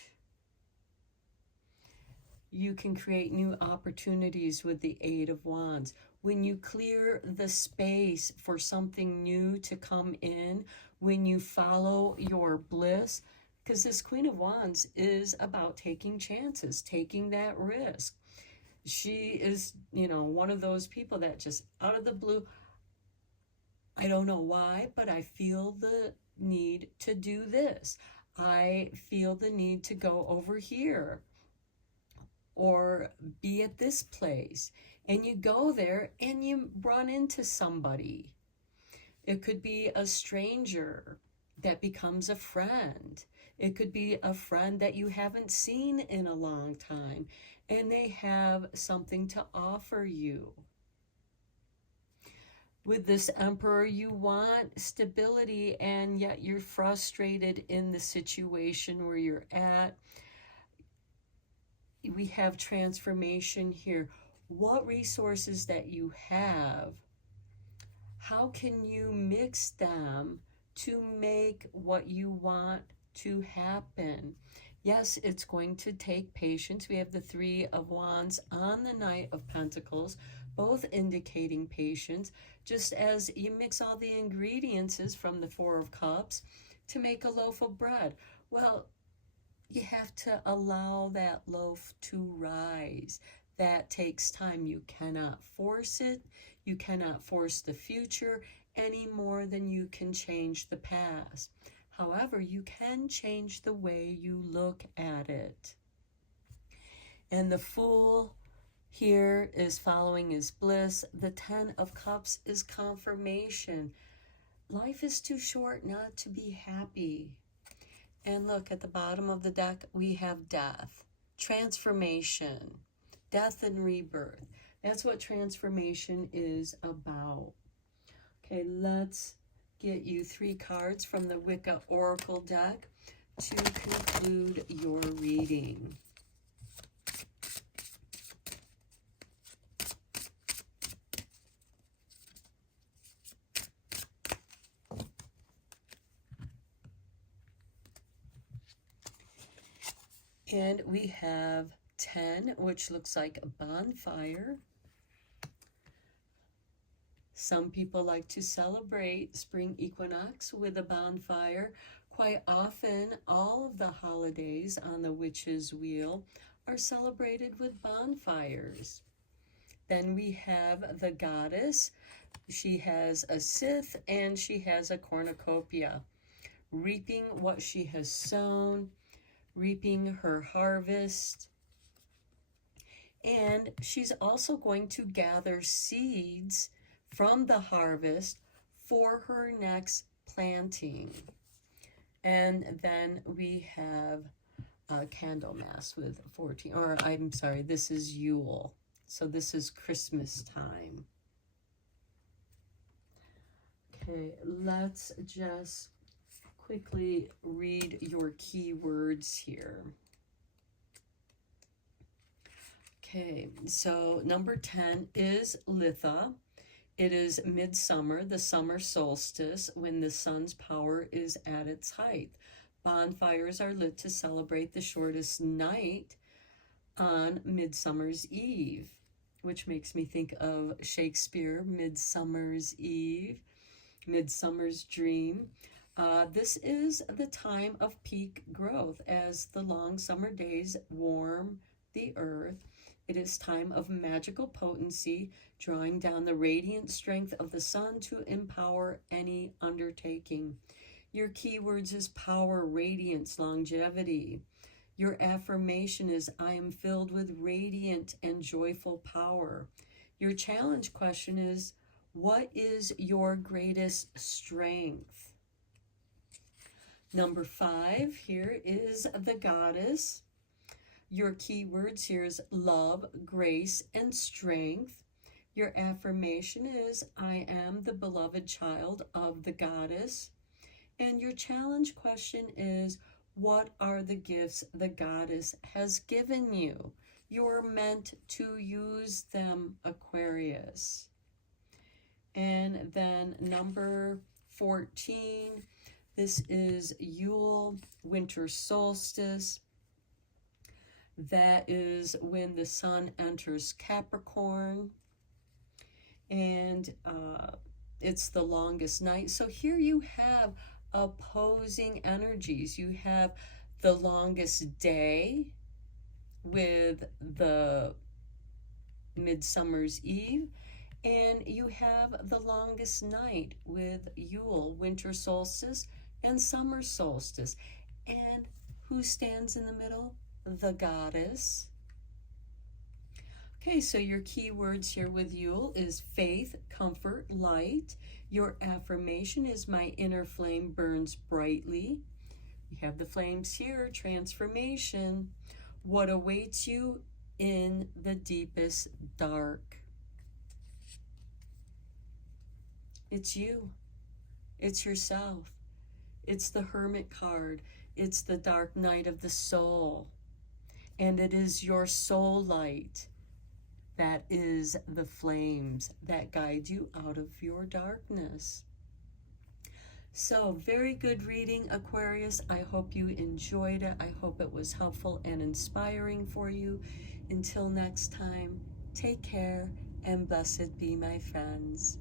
you can create new opportunities with the Eight of Wands. When you clear the space for something new to come in, when you follow your bliss, because this Queen of Wands is about taking chances, taking that risk. She is, you know, one of those people that just out of the blue, I don't know why, but I feel the need to do this. I feel the need to go over here or be at this place. And you go there and you run into somebody. It could be a stranger that becomes a friend. It could be a friend that you haven't seen in a long time, and they have something to offer you. With this Emperor, you want stability, and yet you're frustrated in the situation where you're at. We have transformation here. What resources that you have, how can you mix them to make what you want to happen? Yes, it's going to take patience. We have the Three of Wands on the Knight of Pentacles, both indicating patience, just as you mix all the ingredients from the Four of Cups to make a loaf of bread. Well, you have to allow that loaf to rise. That takes time. You cannot force it. You cannot force the future any more than you can change the past. However, you can change the way you look at it. And the Fool here is following his bliss. The 10 of Cups is confirmation. Life is too short not to be happy. And look, at the bottom of the deck, we have death, transformation, death and rebirth. That's what transformation is about. Okay, let's get you 3 cards from the Wicca Oracle deck to conclude your reading. And we have 10, which looks like a bonfire. Some people like to celebrate spring equinox with a bonfire. Quite often, all of the holidays on the witch's wheel are celebrated with bonfires. Then we have the goddess. She has a scythe and she has a cornucopia, reaping what she has sown, reaping her harvest. And she's also going to gather seeds from the harvest for her next planting. And then we have a Candlemas with 14, or I'm sorry, this is Yule. So this is Christmas time. Okay, let's just quickly read your keywords here. Okay, so number 10 is Litha. It is midsummer, the summer solstice, when the sun's power is at its height. Bonfires are lit to celebrate the shortest night on Midsummer's Eve, which makes me think of Shakespeare, Midsummer's Eve, Midsummer's Dream. This is the time of peak growth as the long summer days warm the earth. It is time of magical potency, drawing down the radiant strength of the sun to empower any undertaking. Your keywords is power, radiance, longevity. Your affirmation is, I am filled with radiant and joyful power. Your challenge question is, what is your greatest strength? Number 5 here is the Goddess. Your keywords here is love, grace, and strength. Your affirmation is, I am the beloved child of the Goddess. And your challenge question is, what are the gifts the Goddess has given you? You're meant to use them, Aquarius. And then number 14, this is Yule, winter solstice. That is when the sun enters Capricorn, and it's the longest night. So here you have opposing energies. You have the longest day with the Midsummer's Eve, and you have the longest night with Yule, winter solstice, and summer solstice. And who stands in the middle? The Goddess. Okay, so your keywords here with Yule is faith, comfort, light. Your affirmation is my inner flame burns brightly. You have the flames here, transformation. What awaits you in the deepest dark? It's you. It's yourself. It's the Hermit card. It's the dark night of the soul. And it is your soul light that is the flames that guide you out of your darkness. So, very good reading, Aquarius. I hope you enjoyed it. I hope it was helpful and inspiring for you. Until next time, take care and blessed be, my friends.